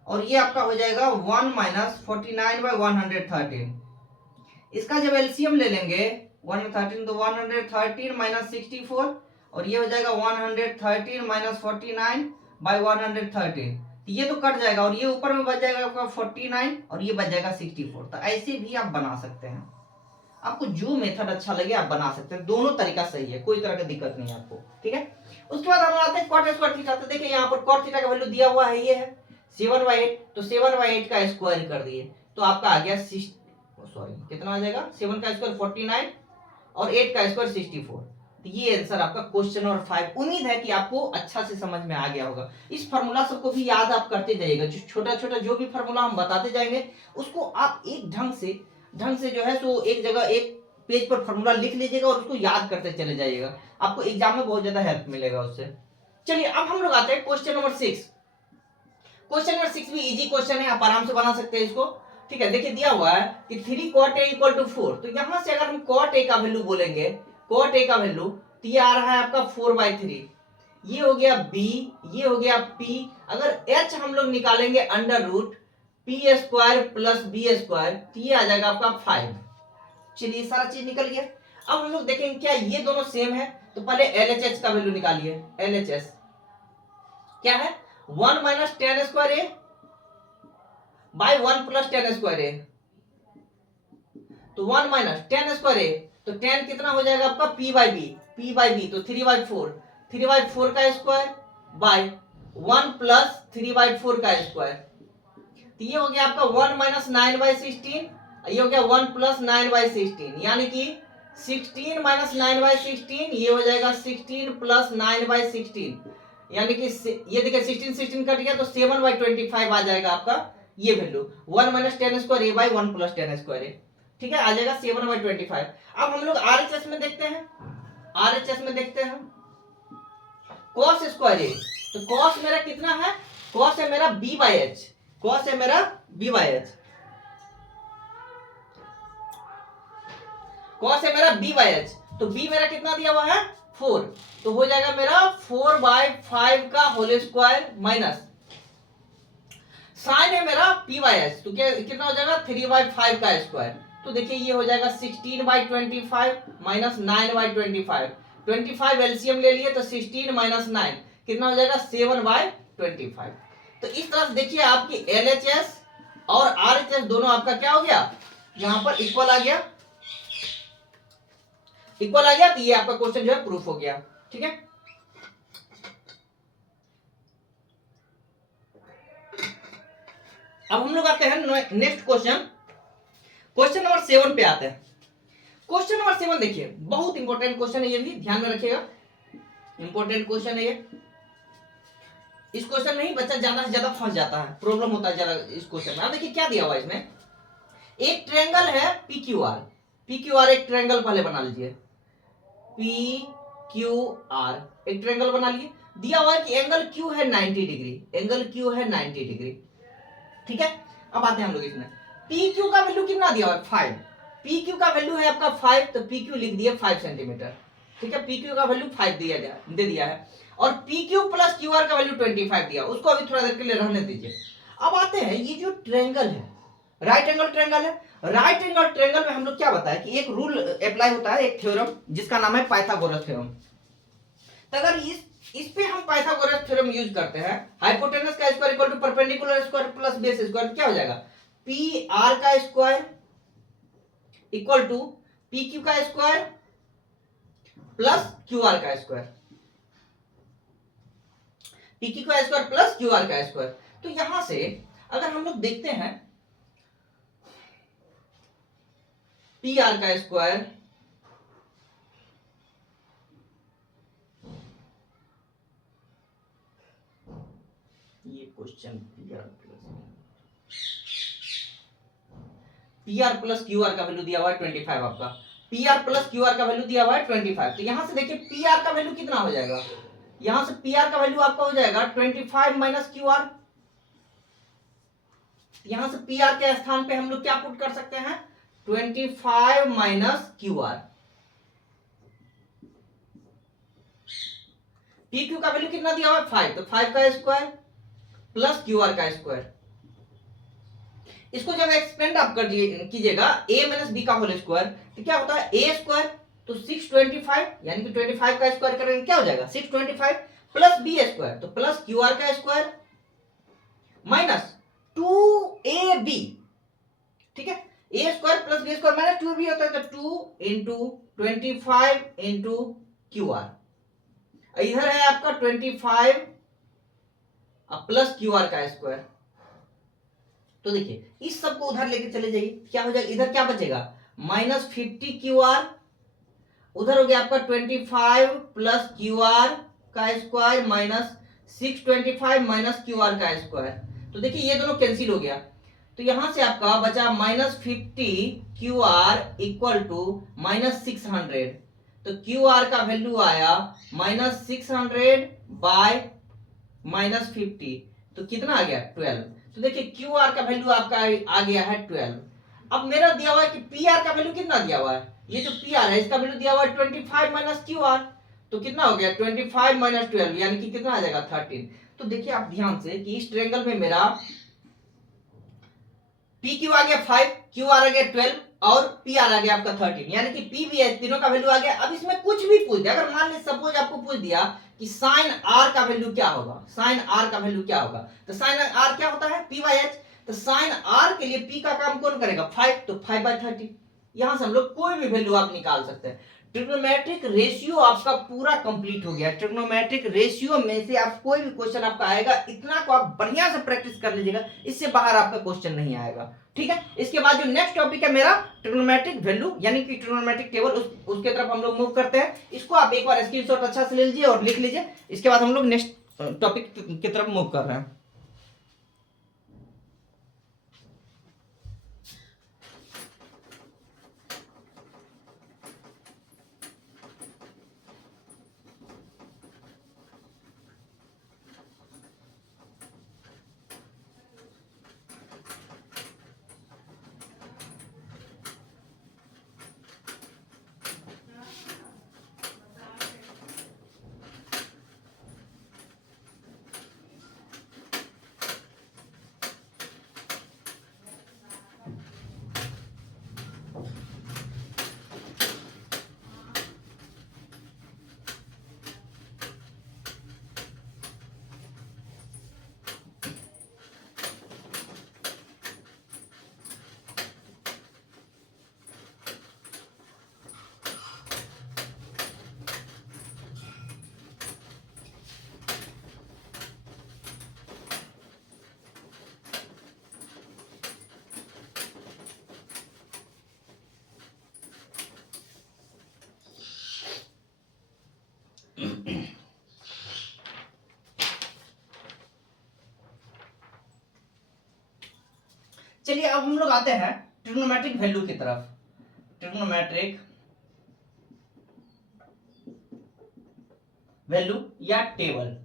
और ये आपका हो जाएगा 1 माइनस 49/113। इसका जब एलसीएम ले लेंगे 113, तो 113 माइनस 64, और ये हो जाएगा 113 माइनस 49/113, ये तो कट जाएगा, और ये ऊपर में बच जाएगा आपका 49, और ये बच जाएगा 64। तो ऐसे भी आप बना सकते हैं, आपको जो मेथड अच्छा लगे आप बना सकते हैं, दोनों तरीका सही है, कोई तरह का दिक्कत नहीं है आपको, ठीक है। उसके बाद हम आते हैं कॉट स्क्वायर थीटा। तो देखिए यहाँ पर कॉट थीटा का वैल्यू दिया हुआ है, ये है 7/8, तो 7/8 का स्क्वायर कर दिए, तो आपका आ गया कितना आ जाएगा 7 का स्क्वायर 49 और 8 का स्क्वायर 64। तो ये आंसर आपका क्वेश्चन नंबर 5। उम्मीद है कि आपको अच्छा से समझ में आ गया होगा। इस फार्मूला सबको भी याद आप करते जाइएगा, जो छोटा छोटा जो भी फार्मूला हम बताते जाएंगे उसको आप एक ढंग से जो है सो एक जगह एक पेज पर फार्मूला लिख लीजिएगा और उसको याद करते चले जाइएगा, आपको एग्जाम में बहुत ज्यादा हेल्प मिलेगा उससे। चलिए अब हम लोग आते हैं क्वेश्चन नंबर 6। क्वेश्चन नंबर 6 भी इजी क्वेश्चन है, आप आराम से बना सकते हैं इसको, ठीक है। देखिए दिया हुआ है कि 3 cot a इक्वल टू 4, तो यहां से अगर हम cot a का वैल्यू बोलेंगे, cot a का वैल्यू, तो ये आ रहा है आपका 4/3, ये हो गया b, ये हो गया p, अगर h हम लोग निकालेंगे under root p square plus b square, तो ये आ जाएगा आपका 5। चलिए सारा चीज निकल गया। अब हम लोग देखेंगे क्या ये दोनों सेम है, तो पहले LHS का वैल्यू निकालिए। LHS क्या है 1 माइनस टेन स्क्वायर ए बाय 1 प्लस टेन स्क्वायर ए, तो 1 माइनस टेन स्क्वायर ए, तो 10 कितना हो जाएगा आपका p/b, तो 3/4 का स्क्वायर बाय 1 प्लस 3/4 का स्क्वायर, तो ये हो गया आपका 1 माइनस 9/16, ये हो गया 1 प्लस 9/16, यानी कि 16 माइनस 9/16 ये हो जाएगा 16 प्लस 9/16, यानी कि ये देखिए 16 कट गया तो 7/25 आ जाएगा आपका ये value. 1 minus 10 square A by 1 plus 10 square A, ठीक है, आ जाएगा 7/25। अब हम लोग आरएचएस में देखते हैं, आरएचएस में देखते हैं कॉस स्क्वायर ए, तो कॉस मेरा कितना है, कॉस है मेरा b/h, कॉस है मेरा b/h, कॉस है मेरा b/h, तो b मेरा कितना दिया हुआ है 4, तो हो जाएगा मेरा 4/5 का होल स्क्वायर माइनस साइन है मेरा p/h, तो क्या कितना हो जाएगा 3/5 का स्क्वायर, तो देखिए ये हो जाएगा 16/25 माइनस 9/25, 25 एलसीएम ले लिए तो 16 माइनस 9 कितना हो जाएगा 7/25। तो इस तरह से देखिए आपकी एलएचएस और आरएचएस दोनों आपका क्या हो गया, यहां पर इक्वल आ गया, इक्वल आ गया, तो ये आपका क्वेश्चन जो है प्रूफ हो गया, ठीक है। अब हम लोग आते हैं नेक्स्ट क्वेश्चन, क्वेश्चन नंबर 7 पे आते हैं। क्वेश्चन नंबर 7 देखिए बहुत इंपॉर्टेंट क्वेश्चन है, ये भी ध्यान में रखिएगा, इंपॉर्टेंट क्वेश्चन है ये। इस क्वेश्चन में ही बच्चा ज्यादा से ज्यादा फंस जाता है, प्रॉब्लम होता है ज्यादा इस क्वेश्चन में। अब देखिए क्या दिया हुआ है इसमें, एक ट्रायंगल है PQR, PQR एक ट्रायंगल पहले बना लीजिए, PQR एक ट्रायंगल बना लिए, दिया हुआ है कि एंगल Q है 90 डिग्री, एंगल Q है 90 डिग्री, ठीक है। अब आते हैं हम लोग इसमें, PQ का वैल्यू कितना दिया हुआ है 5, PQ का वैल्यू है आपका 5, तो PQ लिख दिए 5 सेंटीमीटर, ठीक है, PQ का वैल्यू 5 दे दिया है, और PQ प्लस QR का वैल्यू 25 दिया, उसको अभी थोड़ा देर के लिए रहने दीजिए। अब आते हैं ये जो ट्रायंगल है, राइट एंगल ट्रायंगल है, राइट एंगल ट्रायंगल में हम लोग क्या बताया कि एक रूल अप्लाई होता है, एक थ्योरम जिसका नाम है पाइथागोरस थ्योरम। तो अगर इस पे हम पाइथागोरस थ्योरम यूज करते हैं, हाइपोटेनस का square equal to perpendicular square plus base square, क्या हो जाएगा PR का स्क्वायर इक्वल टू PQ का स्क्वायर प्लस QR का स्क्वायर, PQ का स्क्वायर प्लस QR का स्क्वायर। तो यहां से अगर हम लोग देखते हैं PR का स्क्वायर ये क्वेश्चन PR प्लस QR का वैल्यू दिया हुआ है 25, आपका PR प्लस QR का वैल्यू दिया हुआ है 25, तो यहां से देखिए PR का वैल्यू कितना हो जाएगा, यहां से PR का वैल्यू आपका हो जाएगा 25 माइनस QR, यहां से PR के स्थान पे हम लोग क्या पुट कर सकते हैं 25 माइनस QR, PQ का वैल्यू कितना दिया हुआ है 5, तो 5 का स्क्वायर प्लस QR का स्क्वायर, इसको जब एक्सपेंड आप कर कीजिएगा a माइनस b का होल स्क्वायर, तो क्या होता है a स्क्वायर, तो 625 यानी कि 25 का स्क्वायर करेंगे क्या हो जाएगा 625 प्लस b स्क्वायर, तो प्लस QR का स्क्वायर माइनस 2ab, ठीक है, a square plus b square minus 2ab होता है, तो 2 इंटू 25 इंटू QR, इधर है आपका 25 प्लस QR का स्क्वायर, तो देखिए इस सब को उधर लेके चले जाइए, क्या हो जाएगा इधर क्या बचेगा माइनस 50 QR, उधर हो गया आपका 25 प्लस QR का स्क्वायर माइनस 625 माइनस QR का स्क्वायर, तो देखिए ये दोनों कैंसिल हो गया, तो यहां से आपका बचा minus 50 QR equal to minus 600, तो QR का वैल्यू आया माइनस 600 बाय माइनस 50, तो कितना आ गया 12, तो देखिए QR का वैल्यू आपका आ गया है 12। अब मेरा दिया हुआ है कि PR का वैल्यू कितना दिया हुआ है, ये जो PR है इसका वैल्यू दिया हुआ है 25 माइनस QR, तो कितना हो गया 25 माइनस 12 यानी कि कितना आ जाएगा 13। तो देखिए आप ध्यान से कि इस ट्रायंगल में मेरा PQ आ गया 5, QR आ गया 12 और PR आ गया आपका 13, यानी कि P भी है, तीनों का वैल्यू आ गया। अब इसमें कुछ भी पूछ दिया, अगर मान लीजिए सपोज आपको पूछ दिया कि साइन R का वैल्यू क्या होगा, साइन R का वैल्यू क्या होगा, तो साइन R क्या होता है P/H, तो साइन R के लिए P का काम कौन करेगा 5, तो 5/30, यहां से हम लोग कोई भी वैल्यू आप निकाल सकते हैं। ट्रिग्नोमेट्रिक रेशियो आपका पूरा कंप्लीट हो गया। ट्रिग्नोमेट्रिक रेशियो में से आप कोई भी क्वेश्चन आपका आएगा, इतना को आप बढ़िया से प्रैक्टिस कर लीजिएगा, इससे बाहर आपका क्वेश्चन नहीं आएगा। ठीक है, इसके बाद जो नेक्स्ट टॉपिक है मेरा ट्रिग्नोमेट्रिक वैल्यू यानी कि ट्रिग्नोमेट्रिक टेबल, उसके तरफ हम लोग मूव करते हैं। इसको आप एक बार स्क्रीनशॉट अच्छा से ले लीजिए और लिख लीजिए। इसके बाद हम लोग नेक्स्ट टॉपिक की तरफ मूव कर रहे हैं। चलिए अब हम लोग आते हैं ट्रिग्नोमेट्रिक वैल्यू की तरफ। ट्रिग्नोमेट्रिक वैल्यू या टेबल,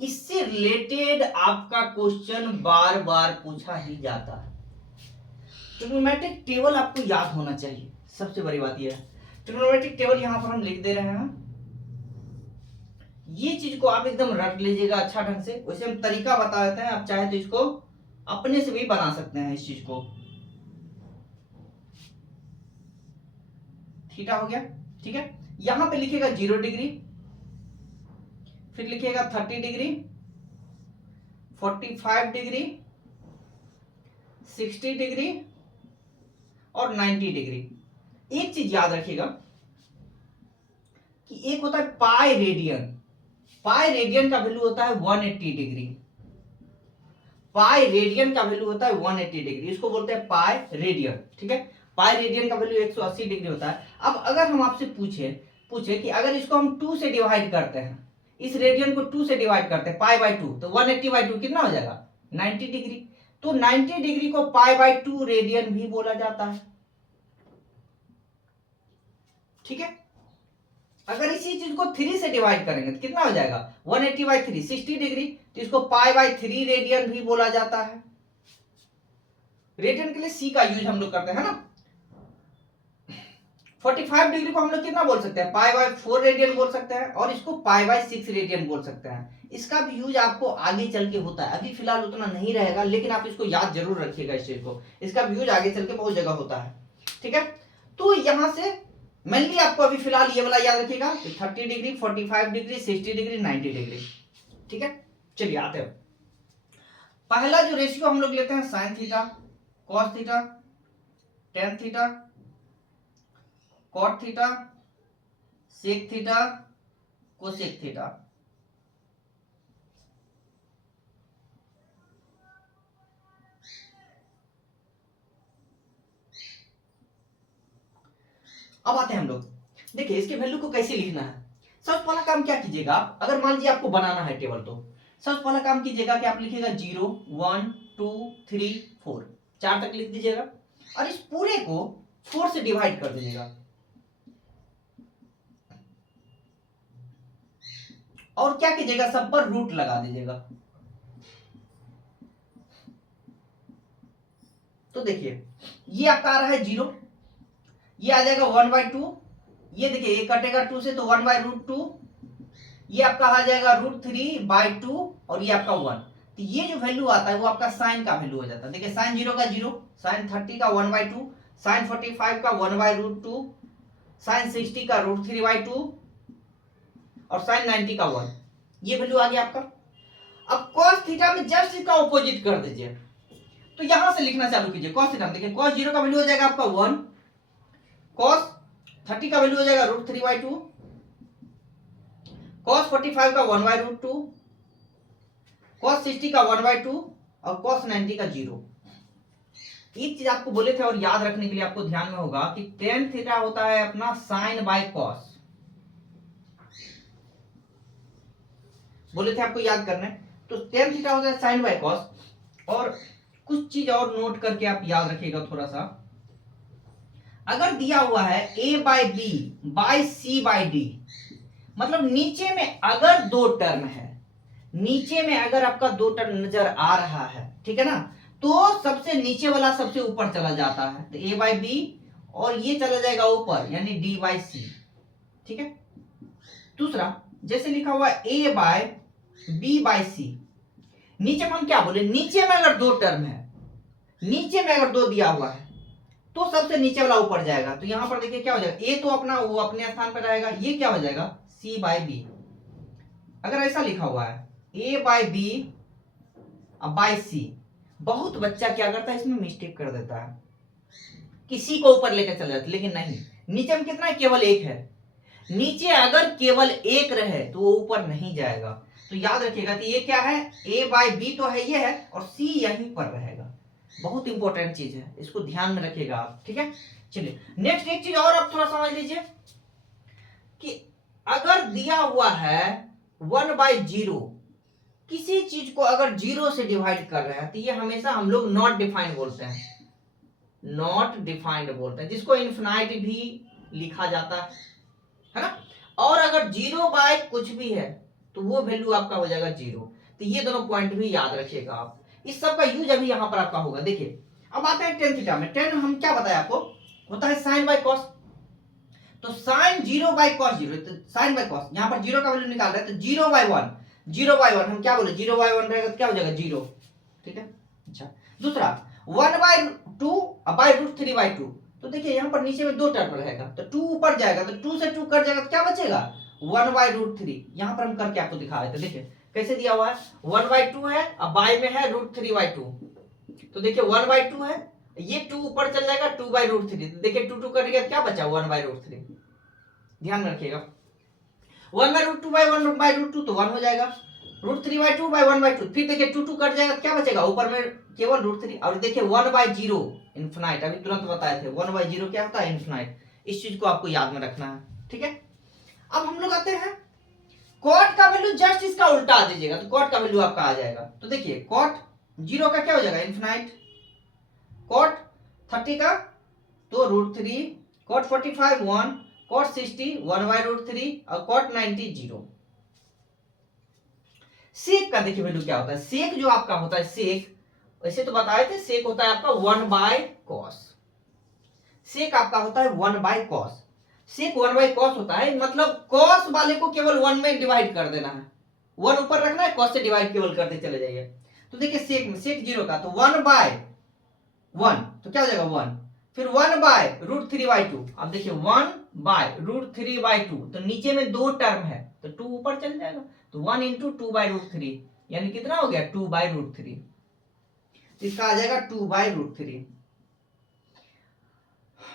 इससे रिलेटेड आपका क्वेश्चन बार बार पूछा ही जाता है। ट्रिग्नोमेट्रिक टेबल आपको याद होना चाहिए, सबसे बड़ी बात यह है। ट्रिग्नोमेट्रिक टेबल यहां पर हम लिख दे रहे हैं, ये चीज को आप एकदम रट लीजिएगा अच्छा ढंग से। वैसे हम तरीका बता देते हैं, आप चाहे तो इसको अपने से भी बना सकते हैं इस चीज को। थीटा हो गया, ठीक है। यहां पे लिखेगा 0 डिग्री, फिर लिखेगा 30 डिग्री, 45 डिग्री, 60 डिग्री और 90 डिग्री। एक चीज याद रखिएगा कि एक होता है पाई रेडियन। पाई रेडियन का वैल्यू होता है 180 डिग्री। पाई रेडियन का वैल्यू होता है 180 डिग्री, इसको बोलते हैं पाई रेडियन। ठीक है, पाई रेडियन का वैल्यू 180 डिग्री होता है। अब अगर हम आपसे पूछे कि अगर इसको हम 2 से डिवाइड करते हैं, इस रेडियन को 2 से डिवाइड करते हैं पाई बाई 2, तो 180 बाई 2 कितना हो जाएगा 90 डिग्री। तो 90 डिग्री को पाई बाई 2 रेडियन भी बोला जाता है। ठीक है, अगर इसी चीज को 3 से डिवाइड करेंगे तो कितना हो जाएगा 180 बाई 3 60 डिग्री, तो इसको पाई बाई 3 रेडियन भी बोला जाता है। रेडियन के लिए सी का यूज हम लोग करते हैं ना। 45 डिग्री को हम लोग कितना बोल सकते हैं पाई बाई 4 रेडियन बोल सकते हैं, और इसको पाई बाई 6 रेडियन बोल सकते हैं। इसका भी यूज आपको आगे चल के होता है, अभी फिलहाल उतना नहीं रहेगा, लेकिन आप इसको याद जरूर रखिएगा इस चीज को। इसका भी यूज आगे चल के बहुत जगह होता है। ठीक है, तो यहां से मेनली आपको अभी फिलहाल ये वाला याद रखिएगा, 30 डिग्री, 45 डिग्री, 60 डिग्री, 90 डिग्री। ठीक है, चलिए आते हैं। पहला जो रेशियो हम लोग लेते हैं sine theta, cos theta, tan theta, cot theta, sec theta, cosec theta. अब आते हैं हम लोग, देखिए इसके वैल्यू को कैसे लिखना है। सबसे पहला काम क्या कीजिएगा, अगर मान लीजिए आपको बनाना है टेबल, तो सबसे पहला काम कीजिएगा कि आप लिखिएगा 0 1 2 3 4, 4 तक लिख दीजिएगा, और इस पूरे को 4 से डिवाइड कर दीजिएगा, और क्या कीजिएगा सब पर रूट लगा दीजिएगा। तो देखिए ये आपका आ रहा है 0, ये आ जाएगा 1/2, ये देखिए ये कटेगा 2 से तो 1/√2, ये आपका आ जाएगा √3/2, और ये आपका 1। तो ये जो वैल्यू आता है वो आपका साइन का वैल्यू हो जाता है। देखिए साइन 0 का 0, साइन 30 का 1/2, साइन 45 का 1/√2, साइन 60 का √3/2 और साइन 90 का 1। ये वैल्यू आ गया आपका। अब cos थीटा में जस्ट इसका ऑपोजिट कर दीजिए, तो यहां से लिखना चालू कीजिए cos थीटा में। देखिए cos 0 का वैल्यू हो जाएगा आपका 1, cos 30 का वैल्यू हो जाएगा √3/2, cos 45 का 1/√2, cos 60 का 1/2 और cos 90 का 0। एक चीज आपको बोले थे और याद रखने के लिए आपको ध्यान में होगा कि tan थीटा होता है अपना sin बाय cos, बोले थे आपको याद करना है। तो tan थीटा होता है sin बाय cos। और कुछ चीज और नोट करके आप याद रखिएगा थोड़ा सा, अगर दिया हुआ है a by B by C by D, मतलब नीचे में अगर दो टर्म है, नीचे में अगर आपका दो टर्म नजर आ रहा है, ठीक है ना, तो सबसे नीचे वाला सबसे ऊपर चला जाता है, तो a बाय बी और ये चला जाएगा ऊपर यानी d बाय सी, ठीक है। दूसरा जैसे लिखा हुआ है a बाय बी बाय सी, नीचे में हम क्या बोले, नीचे में अगर दो टर्म है, नीचे में अगर दो दिया हुआ है तो सबसे नीचे वाला ऊपर जाएगा। तो यहां पर देखिए क्या हो जाएगा, ए तो अपना वो अपने स्थान पर रहेगा, ये क्या हो जाएगा सी बाय बी। अगर ऐसा लिखा हुआ है ए बाय बी बाय सी, बहुत बच्चा क्या करता है इसमें मिस्टेक कर देता है, किसी को ऊपर लेकर चले जाते, लेकिन नहीं, नीचे में कितना है, केवल एक है, नीचे अगर केवल एक रहे तो वो ऊपर नहीं जाएगा। तो याद रखिएगा कि ये क्या है, ए बाय बी तो है ये है और सी यहीं पर रहेगा, बहुत इंपॉर्टेंट चीज है, इसको ध्यान में रखिएगा आप, ठीक है। चलिए नेक्स्ट एक चीज और आप थोड़ा समझ लीजिए कि अगर दिया हुआ है 1/0, किसी चीज को अगर 0 से डिवाइड कर रहे हैं तो ये हमेशा हम लोग नॉट डिफाइंड बोलते हैं, नॉट डिफाइंड बोलते हैं, जिसको इनफिनाइट भी लिखा जाता है ना। और अगर 0 बाय कुछ भी है तो वो वैल्यू आपका हो जाएगा 0। तो ये दोनों पॉइंट भी याद रखिएगा आप, इस सब का यूज अभी यहां पर आपका होगा। देखिए अब आते हैं tan थीटा में। tan हम क्या बताया आपको, होता है sin बाय cos, तो sin 0 बाय cos 0, तो sin बाय cos यहां पर 0 का वैल्यू निकाल रहे हैं, तो 0/1, 0/1 हम क्या बोले, 0/1 रहेगा तो क्या हो जाएगा 0, ठीक है। अच्छा दूसरा 1/2 बाय √3/2, तो देखिए यहां पर नीचे में दो टर्म रहेगा, तो 2 ऊपर जाएगा, तो 2 से 2 कट जाएगा तो क्या बचेगा 1/√3। यहां पर हम करके आपको दिखा रहे थे, देखिए कैसे दिया हुआ है, 1/2 है अब बाय में है √3/2, तो देखिए 1/2 है, ये 2 ऊपर चल जाएगा 2/√3, तो देखिए 2 2 कट गया क्या बचा 1/√3। ध्यान रखिएगा 1/√2 बाय 1/√2 तो 1 हो जाएगा, √3/2 बाय 1/2, फिर देखिए 2 2 कट जाएगा तो क्या बचेगा ऊपर में केवल √3। और देखिए 1/0 इनफिनाइट, अभी तुरंत बताए थे 1/0 क्या होता है इनफिनाइट, इस चीज को आपको याद में रखना है, ठीक है। अब हम लोग आते हैं कॉट का वैल्यू, जस्ट इसका उल्टा दीजिएगा तो कॉट का वैल्यू आपका आ जाएगा। तो देखिए कॉट 0 का क्या हो जाएगा इनफिनाइट, कॉट 30 का तो √3, कॉट 45 1, कॉट 60 1/√3 और कॉट 90 0। सेक का देखिए वैल्यू क्या होता है, सेक जो आपका होता है, सेक वैसे तो बताए थे, सेक होता है आपका 1/cos, सेक आपका होता है 1/cos, सेक 1/cos होता है, मतलब cos वाले को केवल 1 में डिवाइड कर देना है, 1 ऊपर रखना है, cos से डिवाइड केवल करते चले जाइए। तो देखिए सेक में, सेक 0 का तो 1/1 तो क्या हो जाएगा 1, फिर 1/√3/2, अब देखिए 1/√3/2, तो नीचे में दो टर्म है तो 2 ऊपर चल जाएगा, तो 1 × 2/√3 यानी कितना हो गया 2/√3, तो इसका आ जाएगा 2/√3।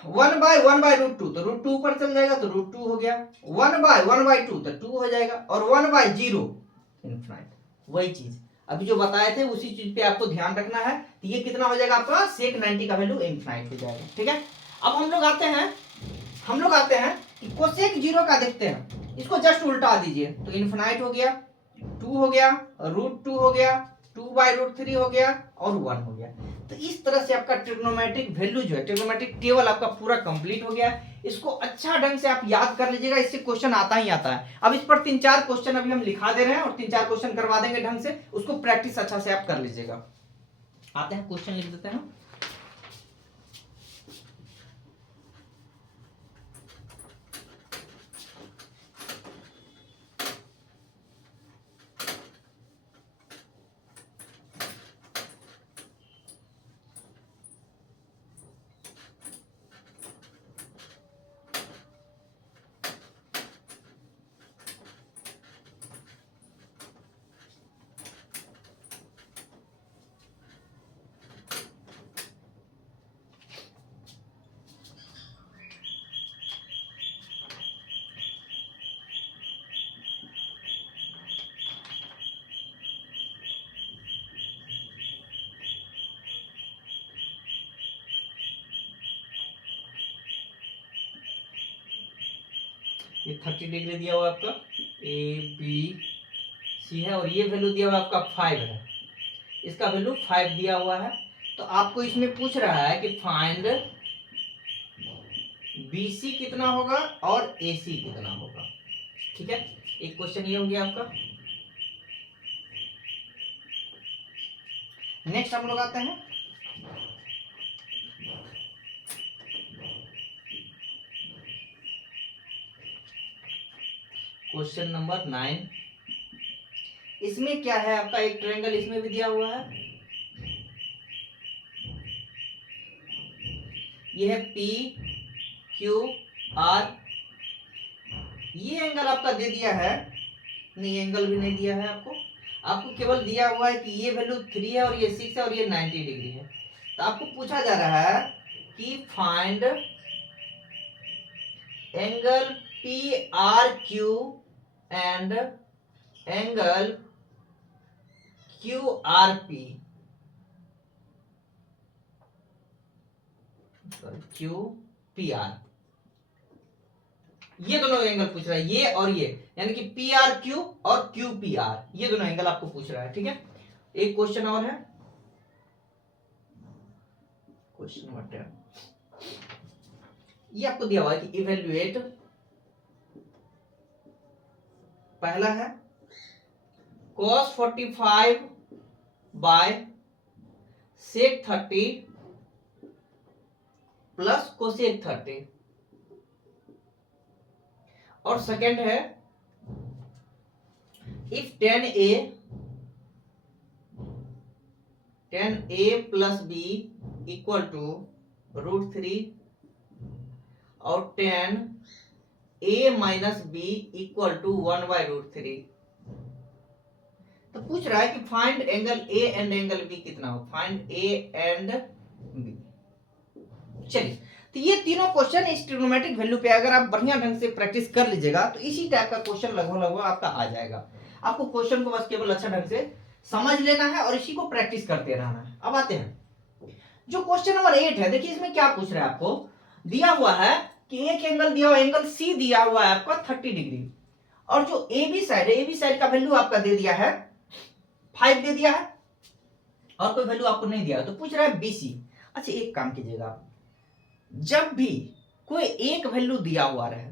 1/1/√2 तो √2 ऊपर चल जाएगा तो √2 हो गया, 1/1/2 तो 2 हो जाएगा, और 1/0 इनफिनाइट, वही चीज अभी जो बताए थे उसी चीज पे आपको ध्यान रखना है। तो ये कितना हो जाएगा आपका सेक 90 का वैल्यू इनफिनाइट हो जाएगा, ठीक है। अब हम लोग आते हैं कि कोसेक 0 का देखते हैं, इसको जस्ट उल्टा दीजिए तो इनफिनाइट हो गया, 2 हो गया, √2 हो गया, 2/√3 हो गया और 1 हो गया। तो इस तरह से आपका ट्रिग्नोमेट्रिक वैल्यू जो है, ट्रिग्नोमेट्रिक टेबल आपका पूरा कंप्लीट हो गया। इसको अच्छा ढंग से आप याद कर लीजिएगा, इससे क्वेश्चन आता ही आता है। अब इस पर 3-4 क्वेश्चन अभी हम लिखा दे रहे हैं और 3-4 क्वेश्चन करवा देंगे ढंग से, उसको प्रैक्टिस अच्छा से आप कर लीजिएगा। आते हैं क्वेश्चन लिख देते हैं। ये 30 डिग्री दिया हुआ आपका ए बी सी है, और ये वैल्यू दिया हुआ आपका 5 है, इसका वैल्यू 5 दिया हुआ है। तो आपको इसमें पूछ रहा है कि फाइंड BC कितना होगा और AC कितना होगा। ठीक है, एक क्वेश्चन ये हो गया आपका। नेक्स्ट हम लोग आते हैं क्वेश्चन नंबर 9। इसमें क्या है आपका, एक ट्रायंगल इसमें भी दिया हुआ है, ये है PQR। ये एंगल आपका दे दिया है, नहीं एंगल भी नहीं दिया है आपको, आपको केवल दिया हुआ है कि ये वैल्यू 3 है और ये 6 है और ये 90 डिग्री है। तो आपको पूछा जा रहा है कि find angle PRQ and angle QRP, QPR, ये दोनों एंगल पूछ रहा है, ये और ये, यानी कि PRQ और QPR, ये दोनों एंगल आपको पूछ रहा है। ठीक है, एक क्वेश्चन और है, क्वेश्चन नंबर 10। ये आपको दिया हुआ है कि इवेल्युएट, पहला है cos 45 by sec 30 plus cosec 30, और सेकंड है if 10a plus b equal to √3 और 10a minus b equal to 1/√3। तो पूछ रहा है कि find angle a and angle b कितना हो, फाइंड a एंड b। चलिए, तो ये तीनों क्वेश्चन इस ट्रिग्नोमेट्रिक वैल्यू पे अगर आप बढ़िया ढंग से प्रैक्टिस कर लीजिएगा तो इसी टाइप का क्वेश्चन लगभग आपका आ जाएगा। आपको क्वेश्चन को बस केवल अच्छा ढंग से समझ लेना है और इसी को प्रैक्टिस करते रहना है। अब आते हैं जो क्वेश्चन नंबर 8 है। देखिए इसमें क्या पूछ रहा है, आपको दिया हुआ है कि एक एंगल दिया हुआ, एंगल सी दिया हुआ है आपका 30 डिग्री, और जो ए बी साइड है, ए बी साइड का वैल्यू आपका दे दिया है 5 दे दिया है, और कोई वैल्यू आपको नहीं दिया है। तो पूछ रहा है BC। अच्छा एक काम कीजिएगा आप, जब भी कोई एक वैल्यू दिया हुआ रहे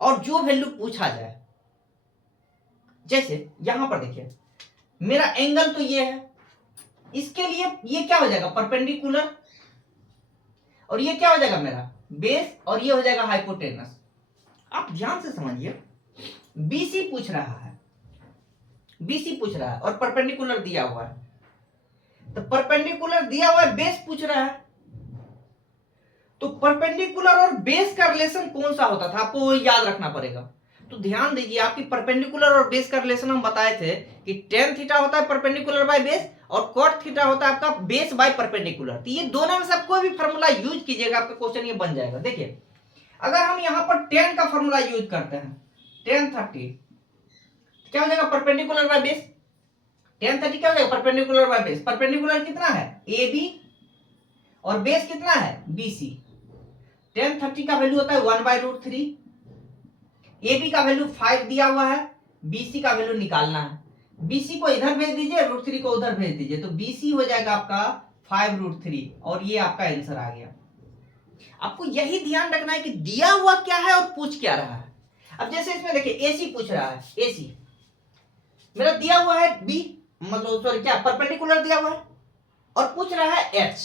और जो वैल्यू पूछा जाए, जैसे यहां पर देखिए मेरा एंगल तो ये है, इसके लिए ये क्या हो जाएगा परपेंडिकुलर, और ये क्या हो जाएगा मेरा बेस, और ये हो जाएगा हाइपोटेनस। आप ध्यान से समझिए, BC पूछ रहा है, BC पूछ रहा है और परपेंडिकुलर दिया हुआ है। तो परपेंडिकुलर दिया हुआ है, बेस पूछ रहा है, तो परपेंडिकुलर और बेस का रिलेशन कौन सा होता था आपको याद रखना पड़ेगा। तो ध्यान दीजिए, आपकी परपेंडिकुलर और बेस का रिलेशन हम बताए थे कि tan थीटा होता है परपेंडिकुलर बाय बेस, और cot थीटा होता है आपका बेस बाय परपेंडिकुलर। तो ये दोनों में से कोई भी फार्मूला यूज कीजिएगा, आपका क्वेश्चन ये बन जाएगा। देखिए अगर हम यहां पर tan का फार्मूला यूज करते हैं, tan 30 क्या हो जाएगा परपेंडिकुलर बाय बेस, tan 30 क्या हो जाएगा परपेंडिकुलर बाय बेस। परपेंडिकुलर कितना है AB और बेस कितना है BC। tan 30 का वैल्यू होता है 1/√3, AB का वैल्यू 5 दिया हुआ है, BC का वैल्यू निकालना है। BC को इधर भेज दीजिए, √3 को उधर भेज दीजिए, तो BC हो जाएगा आपका 5√3, और ये आपका आंसर आ गया। आपको यही ध्यान रखना है कि दिया हुआ क्या है और पूछ क्या रहा है। अब जैसे इसमें देखिए AC पूछ रहा है, AC मेरा दिया हुआ है B, मतलब सॉरी क्या परपेंडिकुलर दिया हुआ है, और पूछ रहा है H।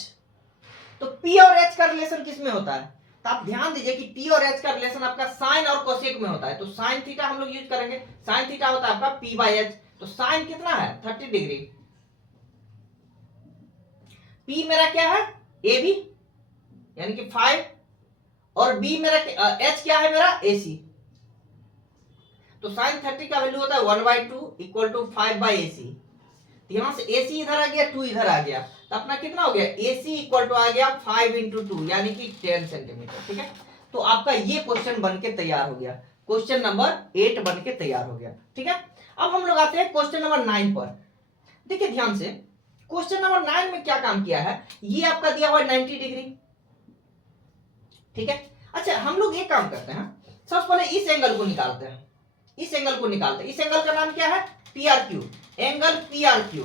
तो P और H का रिलेशन किस में होता है, तो आप ध्यान दीजिए कि P और H का रिलेशन आपका साइन और कोसेक में होता है। तो साइन थीटा हम लोग यूज करेंगे, साइन थीटा होता है आपका P/H। तो साइन कितना है 30 डिग्री, P मेरा क्या है AB यानी कि 5, और B मेरा H क्या है मेरा AC। तो साइन 30 का वैल्यू होता है 1/2 इक्वल टू 5/AC। यहां से AC इधर आ गया, 2 इधर आ गया, तो अपना कितना हो गया AC इक्वल टू आ गया 5 × 2 यानी कि 10 सेंटीमीटर। ठीक है, तो आपका ये क्वेश्चन बन के तैयार हो गया, क्वेश्चन नंबर 8 बन के तैयार हो गया। ठीक है, अब हम लोग आते हैं क्वेश्चन नंबर 9 पर। देखिए ध्यान से, क्वेश्चन नंबर 9 में क्या काम किया है, ये आपका दिया हुआ है 90 डिग्री। ठीक है, अच्छा हम लोग ये काम करते हैं, सबसे पहले इस एंगल को निकालते हैं, इस एंगल को निकालते हैं। इस एंगल का नाम क्या है? PRQ, angle PRQ,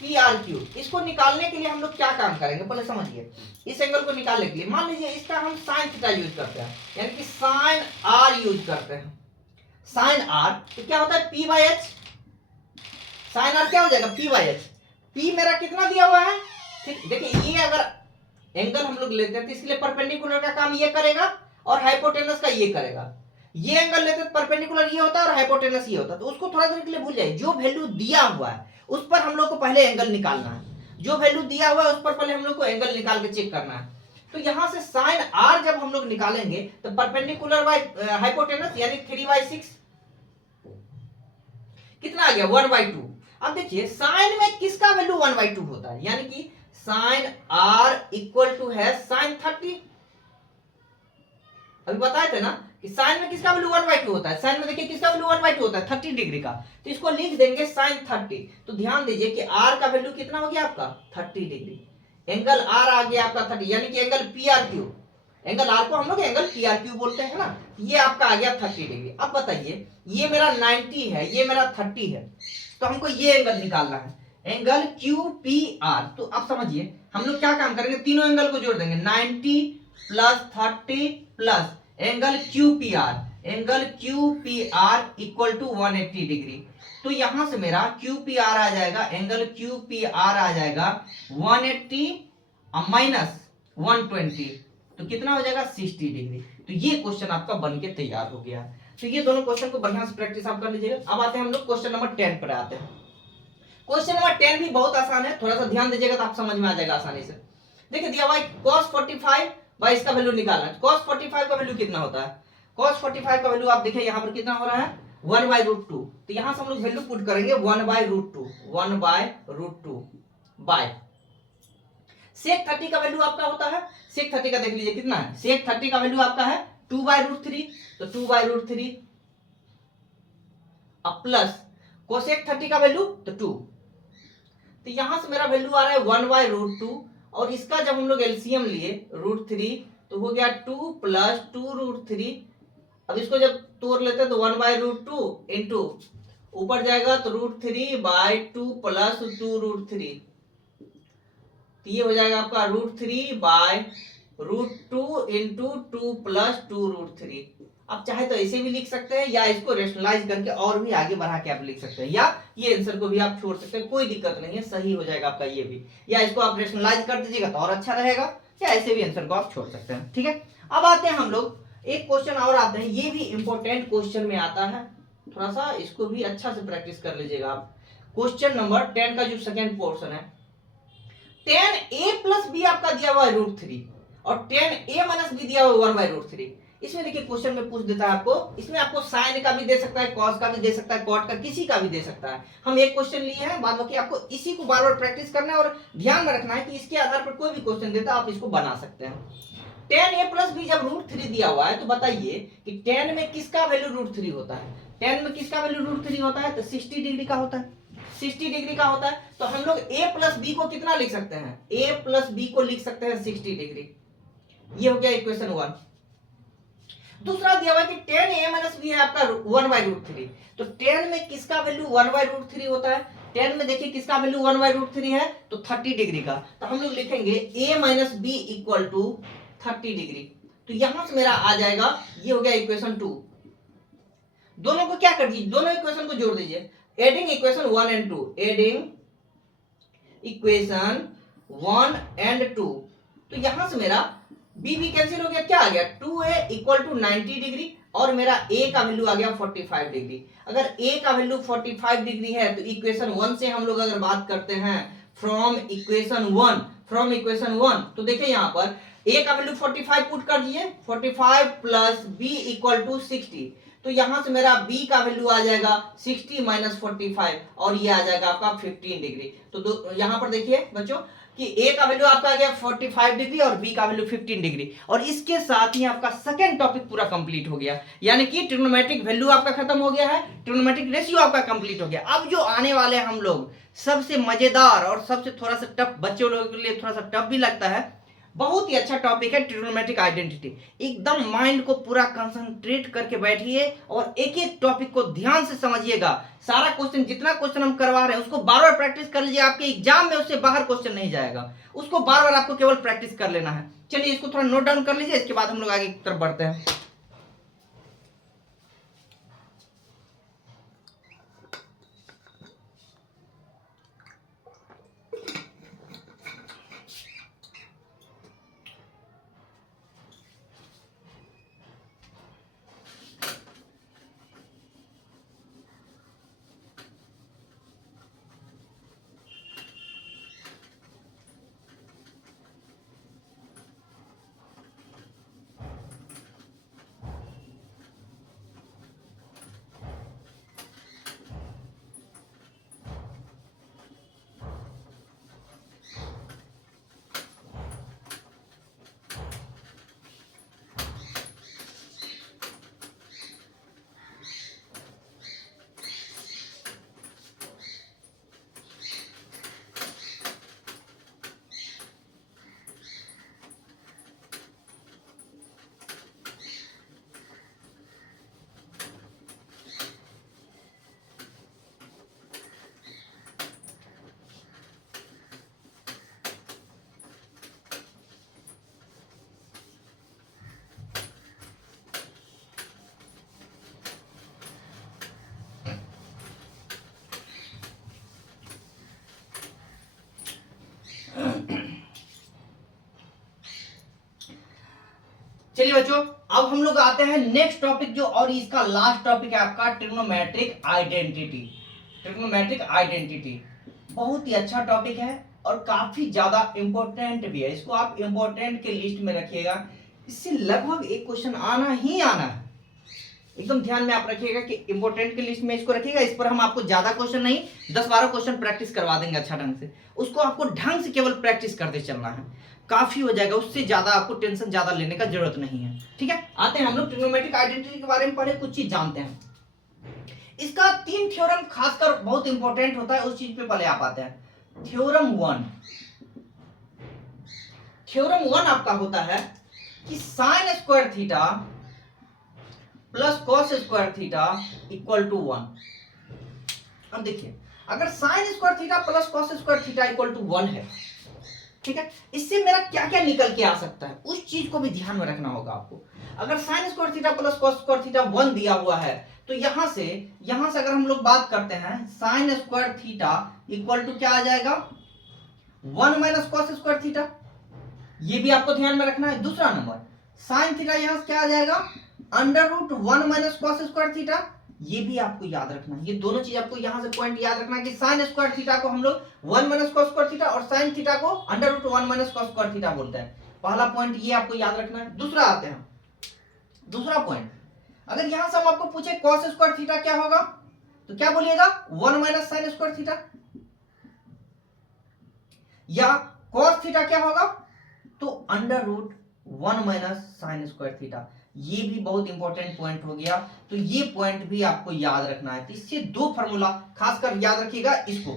PRQ। इसको निकालने के लिए हम लोग क्या काम करेंगे पहले समझिए। इस एंगल को निकालने के लिए मान लीजिए इसका हम साइन थीटा यूज करते हैं, यानी कि साइन R यूज करते हैं। साइन R तो क्या होता है? P/H। साइन R क्या हो जाएगा? P/H। P मेरा कितना दिया हुआ है? ठीक, देखिए ये अगर एंगल हम लोग लेते हैं तो इसके लिए परपेंडिकुलर का काम ये करेगा और हाइपोटेनस का ये करेगा। ये एंगल लेते हैं तो परपेंडिकुलर ये होता है और हाइपोटेनस ये होता है। तो उसको थोड़ा देर के लिए भूल जाइए। जो वैल्यू दिया हुआ है उस पर हम लोग को पहले एंगल निकालना है। जो वैल्यू दिया हुआ है उस पर पहले हम लोग को एंगल निकाल के चेक करना है। तो यहां से साइन R जब हम लोग निकालेंगे तो परपेंडिकुलर बाय हाइपोटेनस यानी 3/6 कितना आ गया? 1/2। अब देखिए साइन में किसका वैल्यू 1/2 होता है? यानी कि साइन R इक्वल टू है साइन 30। अभी बताए थे ना कि साइन में किसका वैल्यू 1/2 होता है। साइन में देखिए किसका वैल्यू 1/2 होता है? 30 डिग्री का। तो इसको लिख देंगे साइन 30। तो ध्यान दीजिए कि R का वैल्यू कितना हो गया आपका? 30 डिग्री। एंगल R आ गया आपका 30, यानी कि एंगल PRQ। एंगल R को हम लोग एंगल PRQ बोलते हैं ना। ये आपका आ गया 30 डिग्री। अब बताइए ये मेरा 90 है, ये मेरा 30 है, तो हमको ये एंगल निकालना है, एंगल QPR। तो अब समझिए हम लोग क्या काम करेंगे, तीनों एंगल को जोड़ देंगे, 90 plus 30 plus angle QPR, angle QPR equal to 180 degree. तो यहां से मेरा QPR आ जाएगा, एंगल QPR आ जाएगा 180 माइनस 120, तो कितना हो जाएगा? 60 डिग्री। तो ये क्वेश्चन आपका बन के तैयार हो गया। तो ये दोनों क्वेश्चन को बढ़िया से प्रैक्टिस आप कर लीजिएगा। अब आते हैं हम लोग क्वेश्चन नंबर 10 पर आते हैं। क्वेश्चन नंबर 10 भी बहुत आसान है, थोड़ा सा ध्यान दीजिएगा तो आप समझ में आ जाएगा आसानी से। देखिए दिया हुआ cos 45 भाई इसका वैल्यू निकालना है। cos 45 का वैल्यू कितना होता है? cos 45 का वैल्यू आप देखिए यहाँ पर कितना हो रहा है? 1/√2। तो यहां से हम लोग वैल्यू पुट करेंगे 1/√2, 1/√2 बाय sec 30 का वैल्यू आपका होता है, sec 30 का देख लीजिए कितना है? sec 30 का वैल्यू आपका है 2/√3, तो 2/√3 अब प्लस cosec 30 का वैल्यू तो 2। तो यहां से मेरा वैल्यू आ रहा है 1/√2 और इसका जब हम लोग एलसीएम लिए √3 तो हो गया 2 प्लस 2√3। अब इसको जब तोड़ लेते हैं तो 1/√2 इंटू ऊपर जाएगा तो √3/2 प्लस 2√3, तो ये हो जाएगा आपका √3/√2 इंटू 2 प्लस 2√3। आप चाहे तो ऐसे भी लिख सकते हैं या इसको रेशनलाइज करके और भी आगे बढ़ा के आप लिख सकते हैं, या ये आंसर को भी आप छोड़ सकते हैं, कोई दिक्कत नहीं है, सही हो जाएगा आपका ये भी। या इसको आप रेशनलाइज कर दीजिएगा तो और अच्छा रहेगा, या ऐसे भी आंसर को आप छोड़ सकते हैं। ठीक है, अब आते हैं हम लोग एक क्वेश्चन और आते हैं, ये भी इंपॉर्टेंट क्वेश्चन में आता है, थोड़ा सा इसको भी अच्छा से प्रैक्टिस कर लीजिएगा आप। क्वेश्चन नंबर 10 का जो सेकेंड पोर्शन है, 10a प्लस बी आपका दिया हुआ है √3 और 10a माइनस बी दिया हुआ है 1/√3। इसमें देखिए क्वेश्चन में पूछ देता है आपको, इसमें आपको साइन का भी दे सकता है, कॉस का भी दे सकता है, कॉट का, किसी का भी दे सकता है। हम एक क्वेश्चन लिए हैं, बाद बाकी आपको इसी को बार बार प्रैक्टिस करना है और ध्यान में रखना है कि इसके आधार पर कोई भी क्वेश्चन देता है आप इसको बना सकते हैं। 10a प्लस बी जब √3 दिया हुआ है तो बताइए कि 10 में किसका वैल्यू √3 होता है? 10 में किसका वैल्यू √3 होता है? तो 60 डिग्री का होता है, 60 डिग्री का होता है। तो हम लोग a प्लस बी को कितना लिख सकते हैं? a प्लस बी को लिख सकते हैं 60 डिग्री। ये हो गया इक्वेशन 1। दूसरा दिया हुआ है कि 10a माइनस बी है आपका 1/√3। तो 10 में किसका वैल्यू 1/√3 होता है? 10 में देखिए किसका वैल्यू 1/√3 है? तो 30 डिग्री का। तो हम लोग लिखेंगे a minus B equal to 30 degree. तो यहां से मेरा आ जाएगा, ये हो गया इक्वेशन 2। दोनों को क्या कर दीजिए, दोनों इक्वेशन को जोड़ दीजिए, adding equation 1 and 2, adding equation 1 and 2। तो यहां से मेरा b भी कैंसिल हो गया, क्या आ गया? 2a इक्वल टू 90 डिग्री और मेरा a का वैल्यू आ गया 45 डिग्री। अगर a का वैल्यू 45 डिग्री है तो इक्वेशन 1 से हम लोग अगर बात करते हैं फ्रॉम इक्वेशन 1, तो देखिए यहां पर a का वैल्यू 45 पुट कर दिए, 45 प्लस b इक्वल टू 60। तो यहां से मेरा b का वैल्यू आ जाएगा 60 माइनस 45 और ये आ जाएगा आपका 15 डिग्री। तो यहां पर देखिए बच्चों कि a का वैल्यू आपका आ गया 45 डिग्री और b का वैल्यू 15 डिग्री, और इसके साथ ही आपका सेकंड टॉपिक पूरा कंप्लीट हो गया, यानी कि ट्रिग्नोमेट्रिक वैल्यू आपका खत्म हो गया है, ट्रिग्नोमेट्रिक रेशियो आपका कंप्लीट हो गया। अब जो आने वाले हम लोग सबसे मजेदार और सबसे थोड़ा सा टफ, बच्चों लोगों के लिए थोड़ा सा टफ भी लगता है, बहुत ही अच्छा टॉपिक है ट्रिग्नोमेट्रिक आइडेंटिटी। एकदम माइंड को पूरा कंसंट्रेट करके बैठिए और एक एक टॉपिक को ध्यान से समझिएगा। सारा क्वेश्चन, जितना क्वेश्चन हम करवा रहे हैं उसको बार बार प्रैक्टिस कर लीजिए। आपके एग्जाम में उससे बाहर क्वेश्चन नहीं जाएगा, उसको बार बार आपको केवल प्रैक्टिस कर लेना है। चलिए इसको थोड़ा नोट डाउन कर लीजिए, इसके बाद हम लोग आगे की तरफ बढ़ते हैं। चलिए बच्चों, अब हम लोग आते हैं नेक्स्ट टॉपिक जो, और इसका लास्ट टॉपिक है आपका ट्रिग्नोमेट्रिक आइडेंटिटी। ट्रिग्नोमेट्रिक आइडेंटिटी बहुत ही अच्छा टॉपिक है और काफी ज्यादा इंपॉर्टेंट भी है। इसको आप इंपॉर्टेंट के लिस्ट में रखिएगा, इससे लगभग एक क्वेश्चन आना ही आना है। एकदम ध्यान में आप रखिएगा कि इंपॉर्टेंट के लिस्ट में इसको रखिएगा। इस पर हम आपको ज्यादा क्वेश्चन नहीं, 10-12 क्वेश्चन प्रैक्टिस करवा देंगे अच्छा ढंग से। उसको आपको ढंग से केवल प्रैक्टिस करते चलना है, काफी हो जाएगा। उससे ज्यादा आपको टेंशन ज्यादा लेने का जरूरत नहीं है। ठीक है, आते हैं हम लोग ट्रिग्नोमेट्रिक आइडेंटिटी के बारे में पढ़े, कुछ चीज जानते हैं। इसका 3 थ्योरम खासकर बहुत इंपॉर्टेंट होता है, उस चीज पे पहले आप आते हैं। थ्योरम 1, थ्योरम 1 आपका होता है कि sine square theta plus cos square theta equal to 1। अब देखिए, अगर sine square theta plus cos square theta equal to 1 है, ठीक है, इससे मेरा क्या क्या निकल के आ सकता है, उस चीज को भी ध्यान में रखना होगा आपको। अगर sine square theta plus cos square theta 1 दिया हुआ है, तो यहां से अगर हम लोग बात करते हैं, sine square theta equal to क्या आ जाएगा, 1 माइनस कॉस स्क्वायर थीटा। ये भी आपको ध्यान में रखना है। दूसरा नंबर, साइन थीटा यहां से क्या आ जाएगा, under root 1 minus cos square theta. ये भी आपको याद रखना है। ये दोनों चीज आपको यहां से पॉइंट याद रखना है कि साइन स्क्वायर थीटा को हम लोग 1 माइनस कॉस स्क्वायर थीटा और साइन थीटा को under root 1 minus cos square theta बोलते हैं। पहला पॉइंट ये आपको याद रखना है। दूसरा आते हैं, दूसरा पॉइंट, अगर यहां से हम आपको पूछे कॉस स्क्वायर थीटा क्या होगा, तो क्या बोलिएगा, 1 माइनस साइन स्क्वायर थीटा। या कॉस थीटा क्या होगा, तो under root 1 minus sine square theta. ये भी बहुत इंपॉर्टेंट पॉइंट हो गया, तो ये पॉइंट भी आपको याद रखना है। तो इससे 2 फॉर्मूला खासकर याद रखिएगा इसको,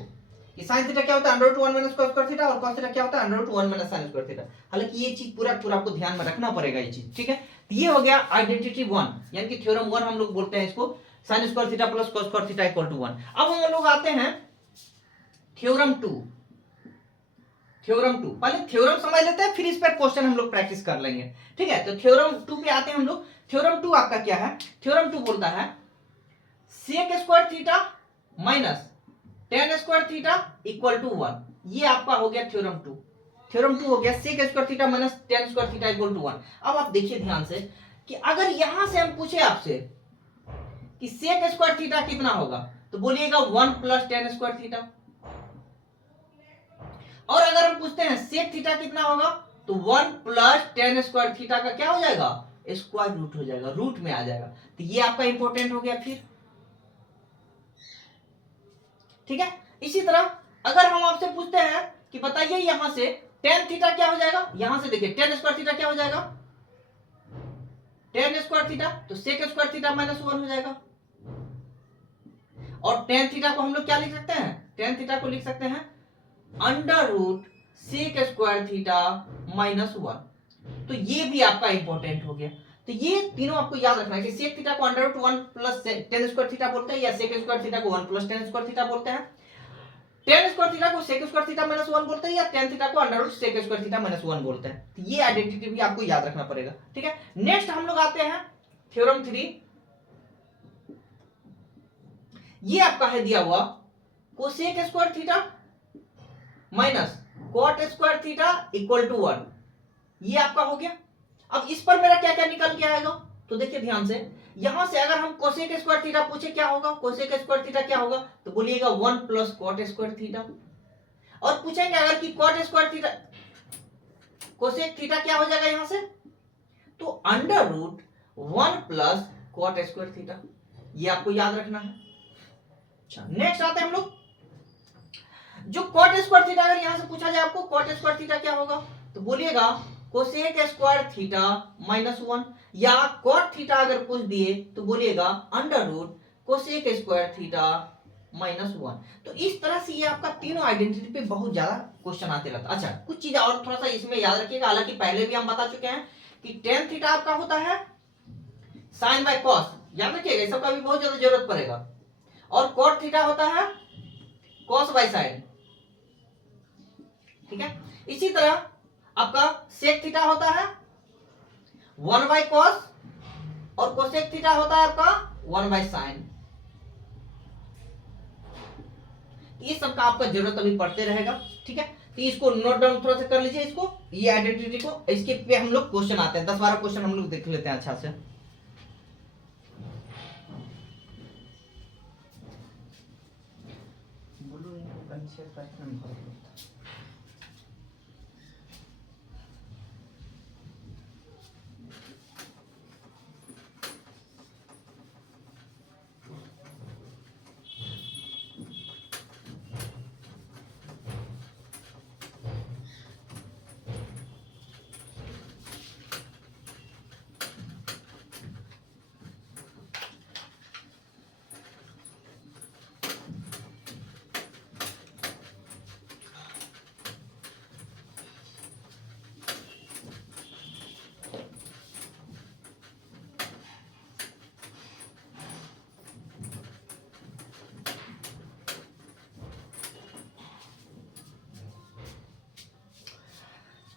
कि साइन थीटा क्या होता है, under root 1 minus cos square theta, और कॉस थीटा क्या होता है, under root 1 minus sine square theta. हालांकि ये चीज पूरा आपको ध्यान में रखना पड़ेगा ये चीज। ठीक है, तो ये हो गया आइडेंटिटी 1, यानी कि थ्योरम 1 हम लोग बोलते हैं इसको, sine square theta plus cos square theta equal to 1। अब हम लोग आते हैं थ्योरम 2। थ्योरम 2, पहले थ्योरम समझ लेते हैं, फिर इस पर क्वेश्चन हम लोग प्रैक्टिस कर लेंगे। ठीक है, तो थ्योरम 2 पे आते हैं हम लोग। थ्योरम 2 आपका क्या है, थ्योरम 2 बोलता है sec square theta minus tan square theta equal to 1। ये आपका हो गया थ्योरम 2। थ्योरम 2 हो गया sec square theta minus tan square theta equal to 1। अब आप देखिए ध्यान से कि अगर यहां से हम पूछे आपसे कि सेक स्क्वायर थीटा कितना होगा, तो बोलिएगा 1 प्लस टेन स्क्वायर थीटा। और अगर हम पूछते हैं सेक थीटा कितना होगा, तो 1 प्लस टेन स्क्वायर थीटा का क्या हो जाएगा, स्क्वायर रूट हो जाएगा, रूट में आ जाएगा। तो ये आपका इंपॉर्टेंट हो गया फिर। ठीक है, इसी तरह अगर हम आपसे पूछते हैं कि बताइए यहां से टेन थीटा क्या हो जाएगा, यहां से देखिए टेन स्क्वायर थीटा क्या हो जाएगा, टेन स्क्वायर थीटा, तो सेक स्क्वायर थीटा माइनस 1 हो जाएगा। और टेन थीटा को हम लोग क्या लिख सकते हैं, टेन थीटा को लिख सकते हैं under root sec square theta minus 1। तो ये भी आपका इंपॉर्टेंट हो गया। तो ये तीनों आपको याद रखना है कि सेक थीटा को under root 1 plus tan square theta बोलते हैं, या सेक स्क्वायर थीटा को 1 प्लस टेन स्क्वायर थीटा बोलते हैं, टेन स्क्वायर थीटा को सेक स्क्वायर थीटा माइनस 1 बोलते हैं, या टेन थीटा को under root sec square theta minus 1 बोलते हैं। तो ये आइडेंटिटी भी आपको याद रखना पड़ेगा, ठीक है। नेक्स्ट हम लोग आते हैं थ्योरम 3। ये आपका है दिया हुआ cosec square theta minus cot square theta equal to 1। ये आपका हो गया। अब इस पर मेरा क्या क्या निकल के आएगा, तो देखिए ध्यान से, यहां से अगर हम कोसेक स्क्वायर थीटा पूछे क्या होगा, कोसेक स्क्वायर थीटा क्या होगा, तो बोलिएगा 1 प्लस कॉट स्क्वायर थीटा। और पूछेंगे अगर कि cot square theta cosec theta क्या हो जाएगा यहां से, तो under root 1 plus cot square theta. ये आपको याद रखना है। अच्छा, नेक्स्ट आते हैं हम लोग, जो कॉट स्क्वायर थीटा अगर यहां से पूछा जाए आपको कॉट स्क्वायर थीटा क्या होगा, तो बोलिएगा कोसेक स्क्वायर थीटा माइनस 1, या कॉट थीटा अगर पूछ दिए तो बोलिएगा under root cosec square theta minus 1। तो इस तरह से ये आपका तीनों आइडेंटिटी पे बहुत ज्यादा क्वेश्चन आते रहता है। अच्छा, कुछ चीजें और थोड़ा सा इसमें याद रखिएगा, हालांकि पहले भी हम बता चुके हैं कि टेन थीटा आपका होता है साइन बाय कॉस, याद रखिएगा, इस सबका भी बहुत ज्यादा जरूरत पड़ेगा। और कॉट थीटा होता है कॉस बाय साइन, ठीक है। इसी तरह आपका सेक थीटा होता है 1 बाय कॉस, और कोसेक थीटा होता है आपका 1 बाय साइन। ये सब का आपका जरूरत अभी पड़ते रहेगा, ठीक है। तो इसको नोट डाउन थोड़ा सा कर लीजिए, इसको, ये आइडेंटिटी को, इसके पे हम लोग क्वेश्चन आते हैं, 10-12 क्वेश्चन हम लोग देख लेते हैं अच्छा से।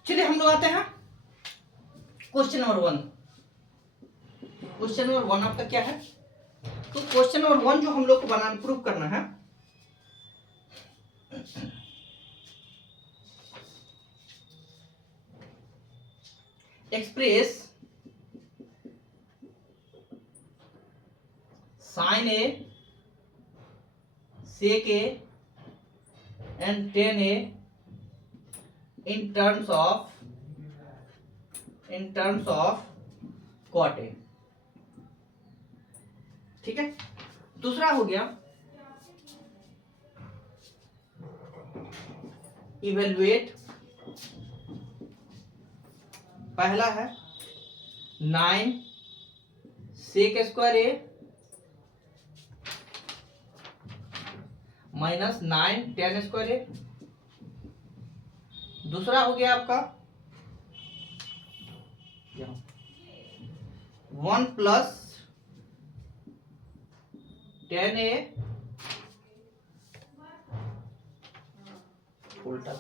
चलिए हम लोग आते हैं क्वेश्चन नंबर 1। क्वेश्चन नंबर 1 आपका क्या है, तो क्वेश्चन नंबर 1 जो हम लोग को बनाना प्रूव करना है, express sine A sec A and tan A in terms of cot A, ठीक है। दूसरा हो गया इवेलुएट, पहला है 9 सेक स्क्वायर ए माइनस 9 टेन स्क्वायर ए। दूसरा हो गया आपका 1 प्लस 10 ए, उल्टा